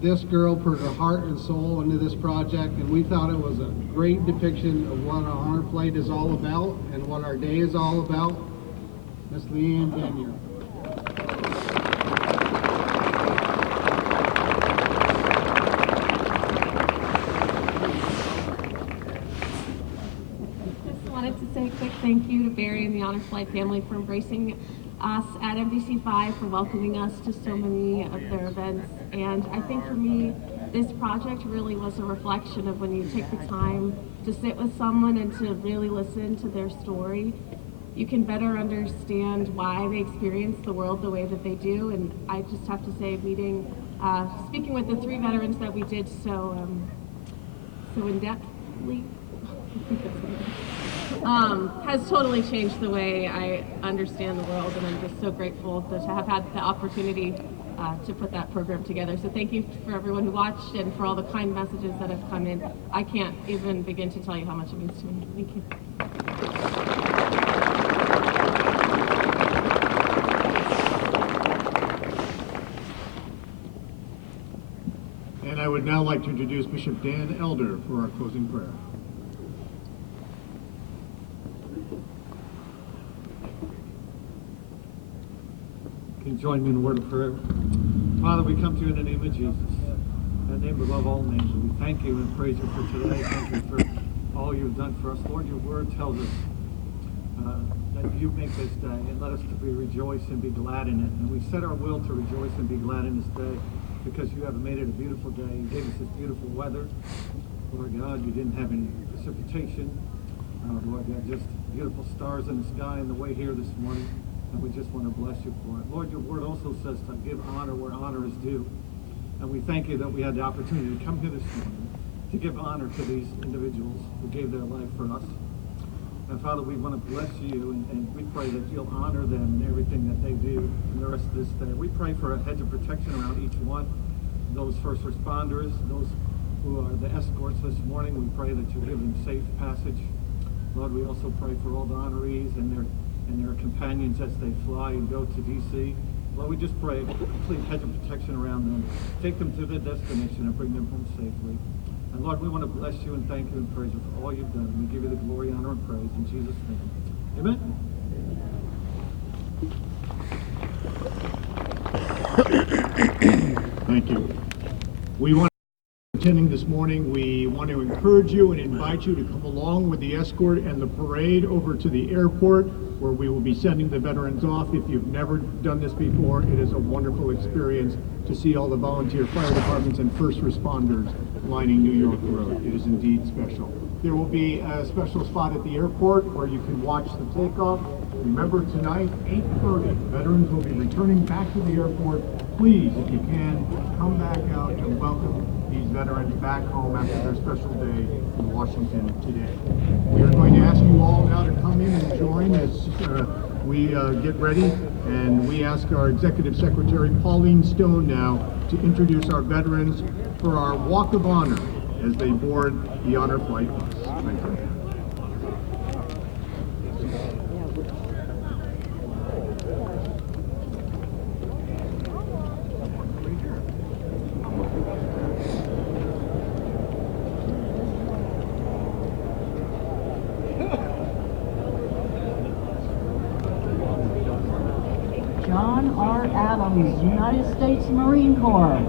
This girl put her heart and soul into this project, and we thought it was a great depiction of what our honor flight is all about and what our day is all about. Miss Leanne Denier. Say a quick thank you to Barry and the Honor Flight family for embracing us at NBC5, for welcoming us to so many of their events. And I think for me, this project really was a reflection of when you take the time to sit with someone and to really listen to their story, you can better understand why they experience the world the way that they do. And I just have to say, speaking with the 3 veterans that we did so in-depthly, has totally changed the way I understand the world, and I'm just so grateful to have had the opportunity to put that program together. So thank you for everyone who watched and for all the kind messages that have come in. I can't even begin to tell you how much it means to me. Thank you. And I would now like to introduce Bishop Dan Elder for our closing prayer. Can you join me in a word of prayer? Father, we come to you in the name of Jesus, that name above all names. And we thank you and praise you for today. Thank you for all you've done for us. Lord, your word tells us that you make this day and let us to be rejoice and be glad in it. And we set our will to rejoice and be glad in this day because you have made it a beautiful day. You gave us this beautiful weather. Lord God, you didn't have any precipitation. Lord, you had just beautiful stars in the sky on the way here this morning. And we just want to bless you for it. Lord, your word also says to give honor where honor is due. And we thank you that we had the opportunity to come here this morning to give honor to these individuals who gave their life for us. And Father, we want to bless you, and we pray that you'll honor them in everything that they do in the rest of this day. We pray for a hedge of protection around each one, those first responders, those who are the escorts this morning. We pray that you give them safe passage. Lord, we also pray for all the honorees and their companions as they fly and go to D.C. Lord, we just pray a complete hedge of protection around them. Take them to their destination and bring them home safely. And Lord, we want to bless you and thank you and praise you for all you've done. We give you the glory, honor, and praise in Jesus' name. Amen. Thank you. We want attending this morning, we want to encourage you and invite you to come along with the escort and the parade over to the airport where we will be sending the veterans off. If you've never done this before, it is a wonderful experience to see all the volunteer fire departments and first responders lining New York Road. It is indeed special. There will be a special spot at the airport where you can watch the takeoff. Remember, tonight, 8:30, veterans will be returning back to the airport. Please, if you can, come back out and welcome these veterans back home after their special day in Washington today. We are going to ask you all now to come in and join as we get ready, and we ask our Executive Secretary Pauline Stone now to introduce our veterans for our Walk of Honor as they board the Honor Flight bus. Thank you. John R. Adams, United States Marine Corps.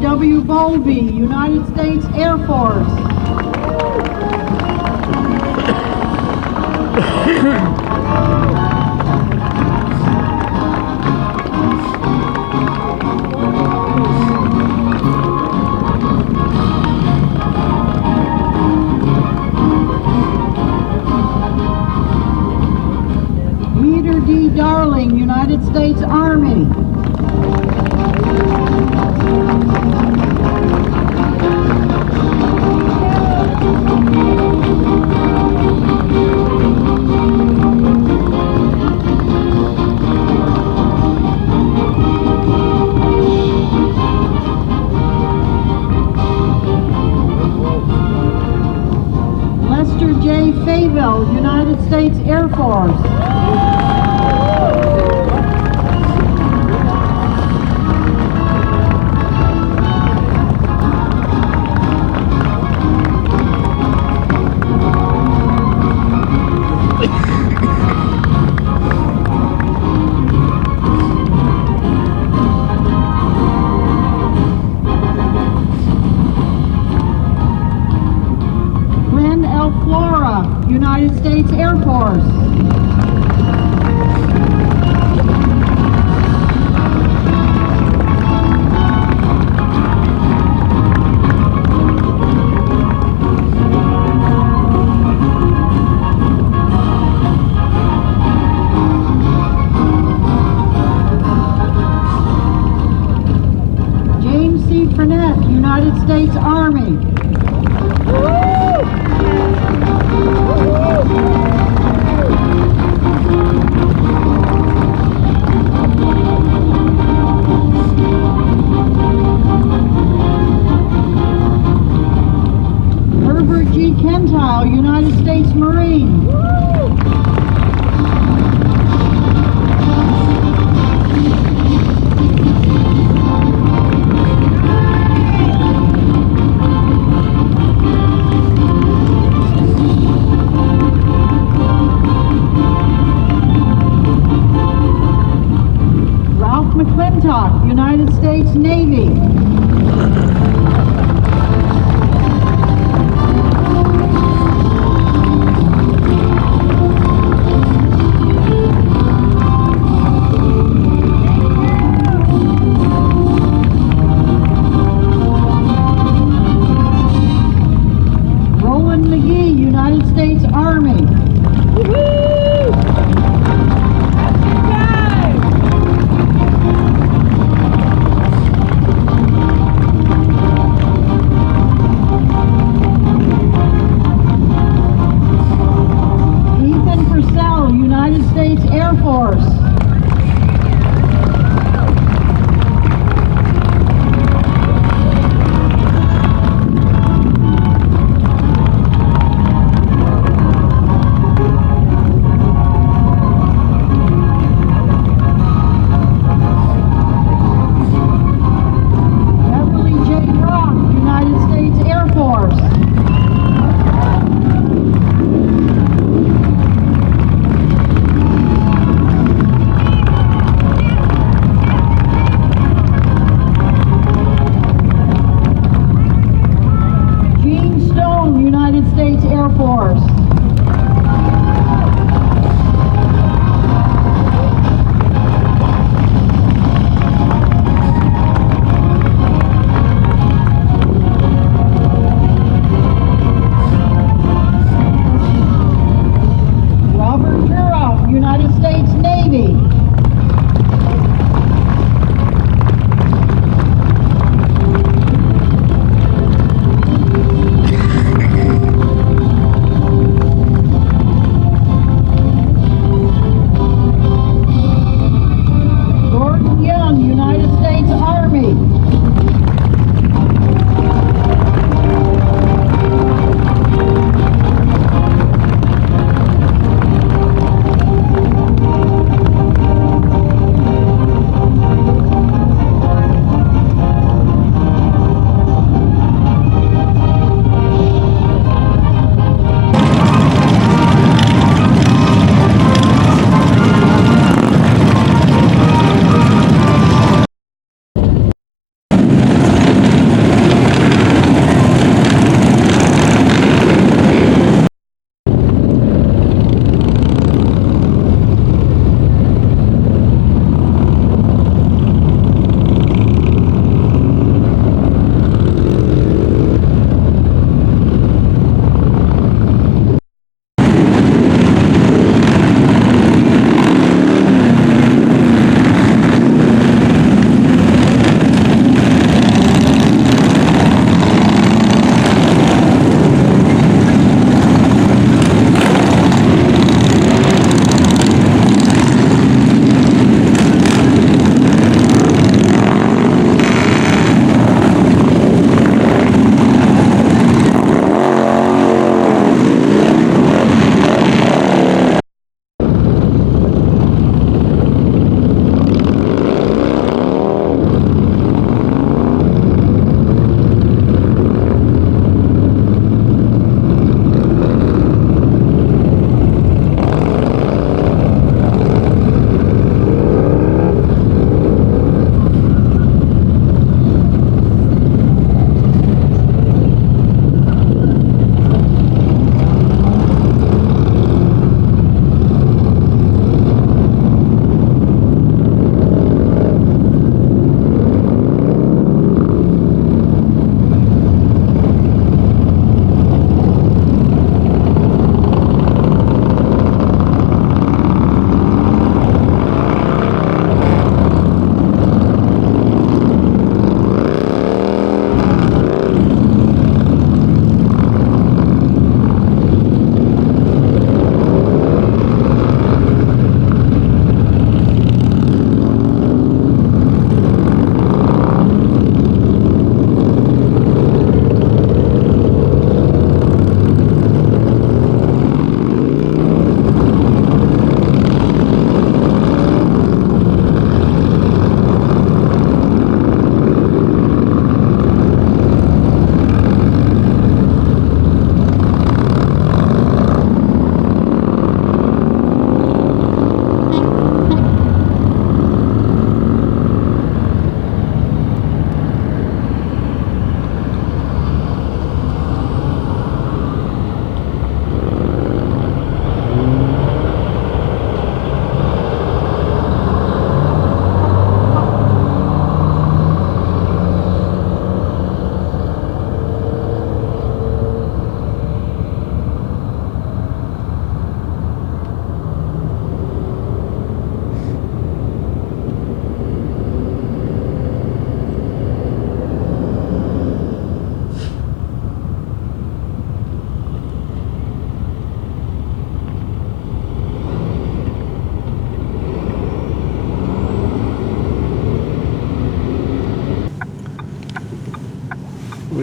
W. Bowlby, United States Air Force. Meter D. Darling, United States Army. Louisville, United States Air Force. United States Air Force. James C. Frenette, United States Army. United States Marine. Ralph McClintock, United States Navy. States Army. Ethan Purcell, United States Air Force. States Air Force. Robert Duroff, United States Navy.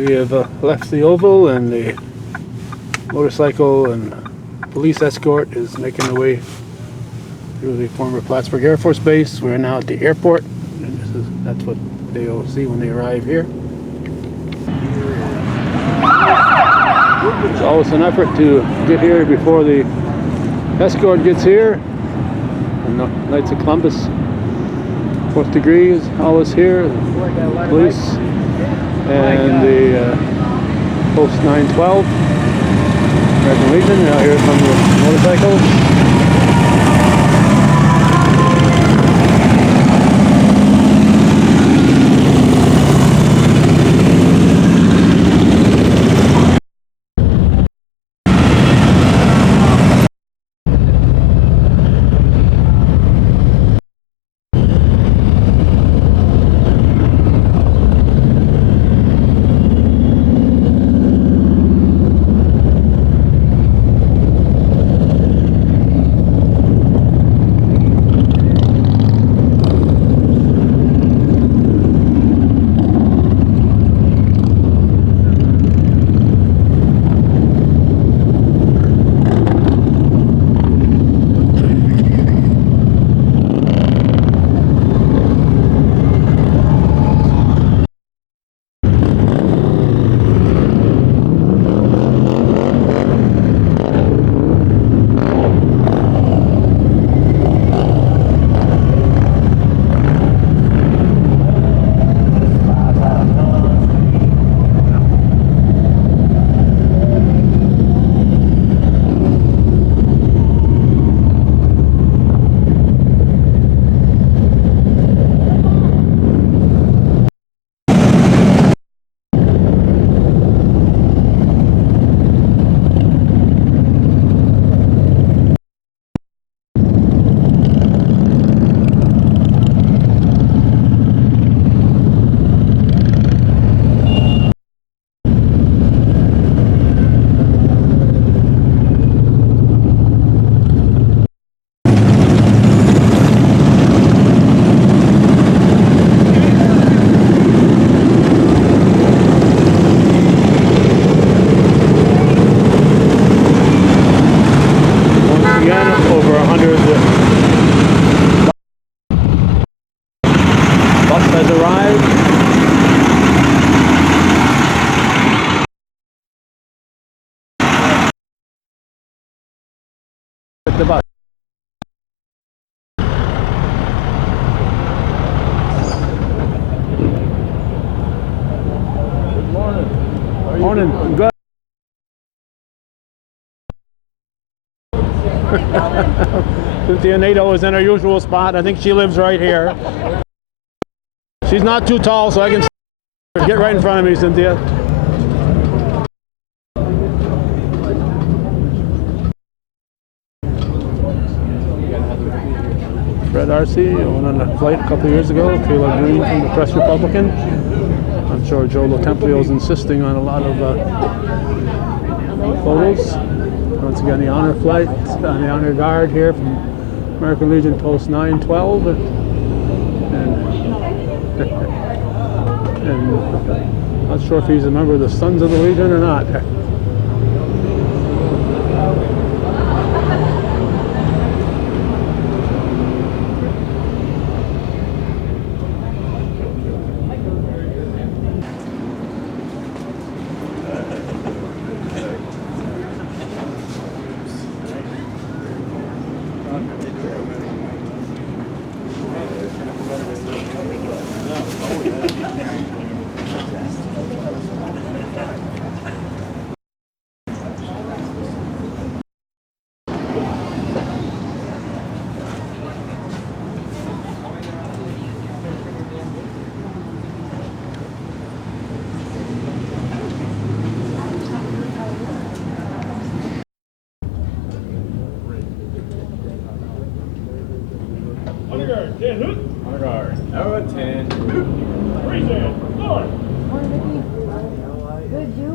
We have left the oval, and the motorcycle and police escort is making their way through the former Plattsburgh Air Force Base. We're now at the airport, and that's what they will see when they arrive here. It's always an effort to get here before the escort gets here. And the Knights of Columbus, 4th degree, is always here. The police and the Post 912, American Legion, out here from the motorcycles. The bus. Good morning. Morning. Good. Cynthia Nato is in her usual spot. I think she lives right here. She's not too tall, so I can get right in front of me, Cynthia. Fred Arcee went on a flight a couple of years ago. Kayla Green from the Press Republican. I'm sure Joe LoTemplio is insisting on a lot of photos. Once again, the honor flight, the honor guard here from American Legion Post 912. And not sure if he's a member of the Sons of the Legion or not. Honor guard, 10 hoot. Honor guard, now at 10. Freeze in, north. Good, you?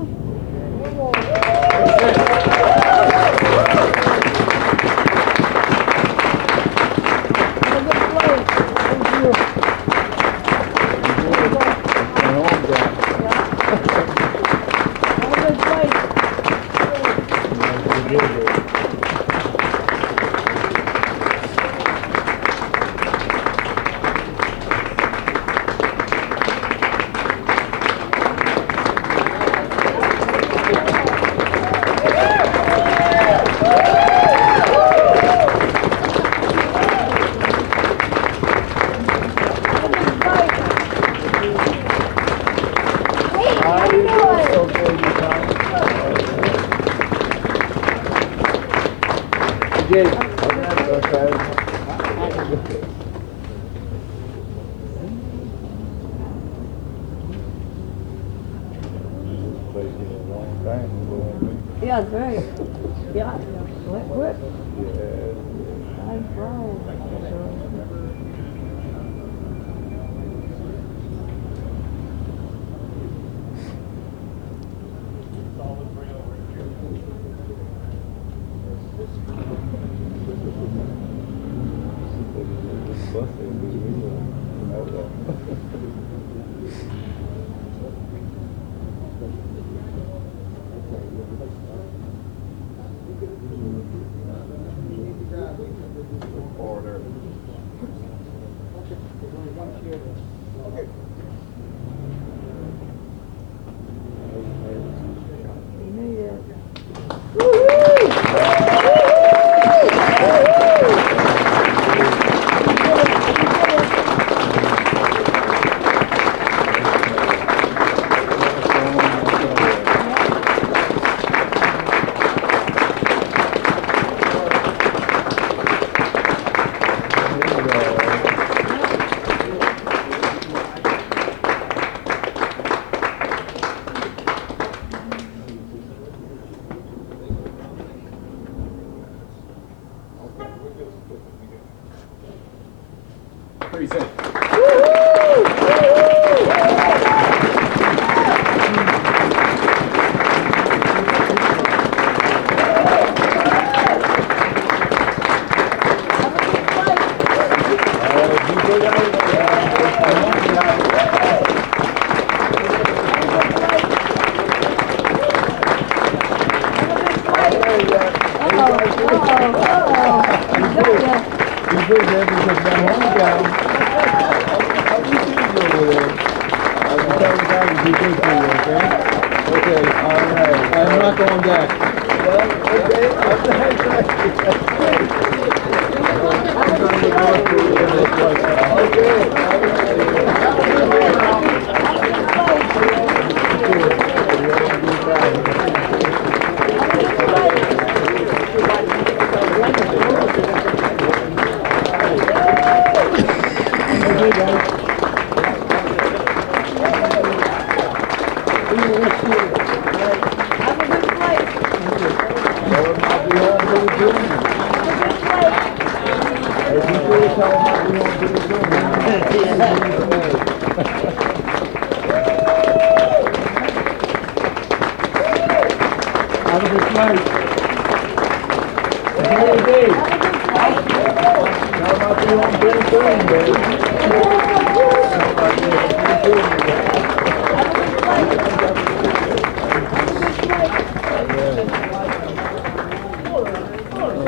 Yeah, it's very, yeah, went quick. Time flies.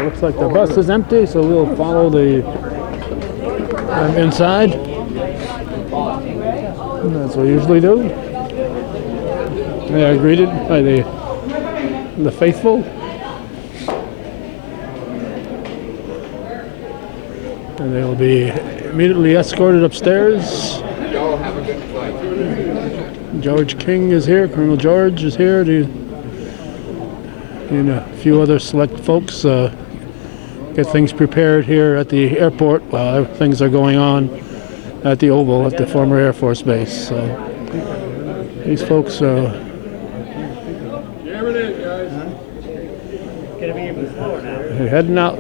Looks like the bus is empty, so we'll follow the inside. And that's what we usually do. They are greeted by the faithful. And they will be immediately escorted upstairs. George King is here, Colonel George is here, and a few other select folks get things prepared here at the airport while things are going on at the Oval at the former Air Force Base. So these folks are heading out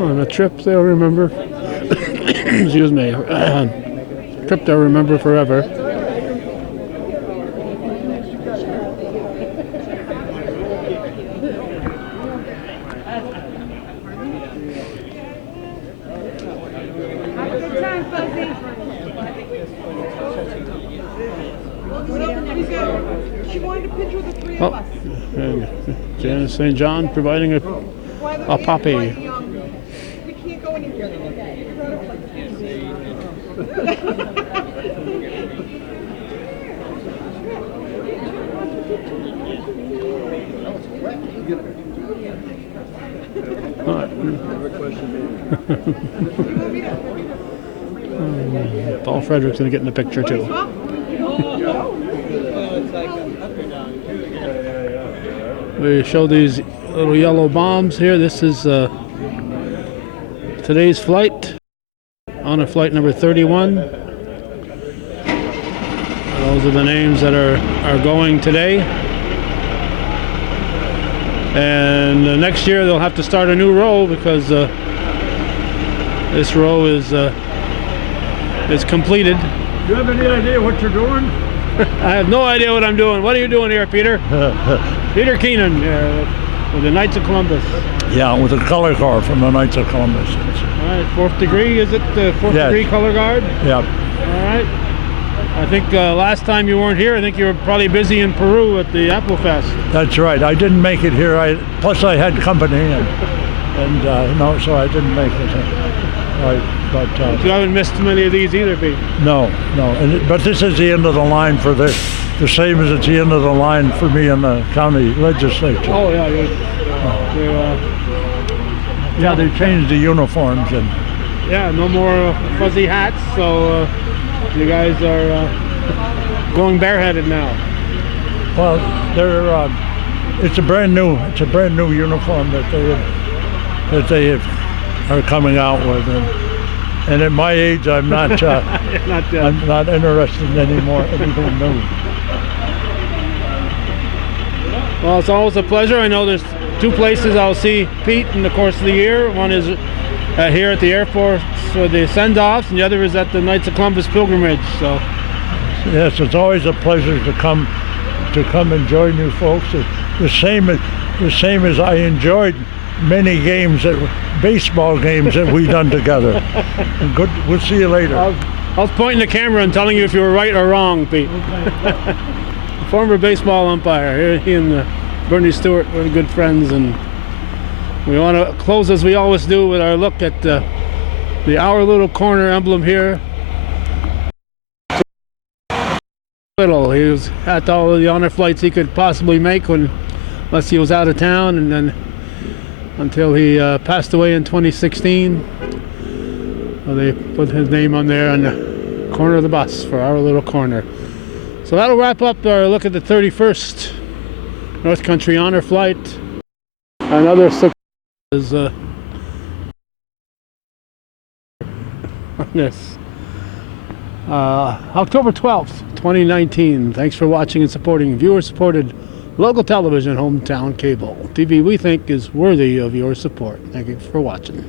on a trip they'll remember. Excuse me. Trip they'll remember forever. Oh, and Janice St. John providing a poppy. We can't go anywhere. Paul Frederick's going to get in the picture too. We show these little yellow bombs here. This is today's flight, honor flight number 31. Those are the names that are going today. And next year they'll have to start a new row because this row is completed. Do you have any idea what you're doing? I have no idea what I'm doing. What are you doing here, Peter? Peter Keenan with the Knights of Columbus. Yeah, with the color guard from the Knights of Columbus. All right, 4th degree, is it the 4th degree color guard? Yeah. All right. I think last time you weren't here, I think you were probably busy in Peru at the Apple Fest. That's right. I didn't make it here. Plus I had company, and no, so I didn't make it. But you haven't missed many of these either, Pete. No. But this is the end of the line for this. The same as it's the end of the line for me in the county legislature. Oh yeah. Yeah, they changed the uniforms and. Yeah, no more fuzzy hats. So. You guys are going bareheaded now. Well, it's a brand new uniform that they are coming out with, and at my age, I'm not I'm not interested in anything new. Well, it's always a pleasure. I know there's 2 places I'll see Pete in the course of the year. One is here at the Air Force for the send-offs, and the other is at the Knights of Columbus pilgrimage. So, yes, it's always a pleasure to come and join you folks. The same as I enjoyed many baseball games that we done together. And good. We'll see you later. I was pointing the camera and telling you if you were right or wrong, Pete. Former baseball umpire. He and Bernie Stewart were good friends, and we want to close as we always do with our look at the Our Little Corner emblem here. He was at all of the honor flights he could possibly make unless he was out of town, and then until he passed away in 2016. They put his name on there on the corner of the bus for Our Little Corner. So that'll wrap up our look at the 31st North Country Honor Flight. Another is on this October 12th, 2019. Thanks for watching and supporting viewer-supported local television, hometown cable. TV we think is worthy of your support. Thank you for watching.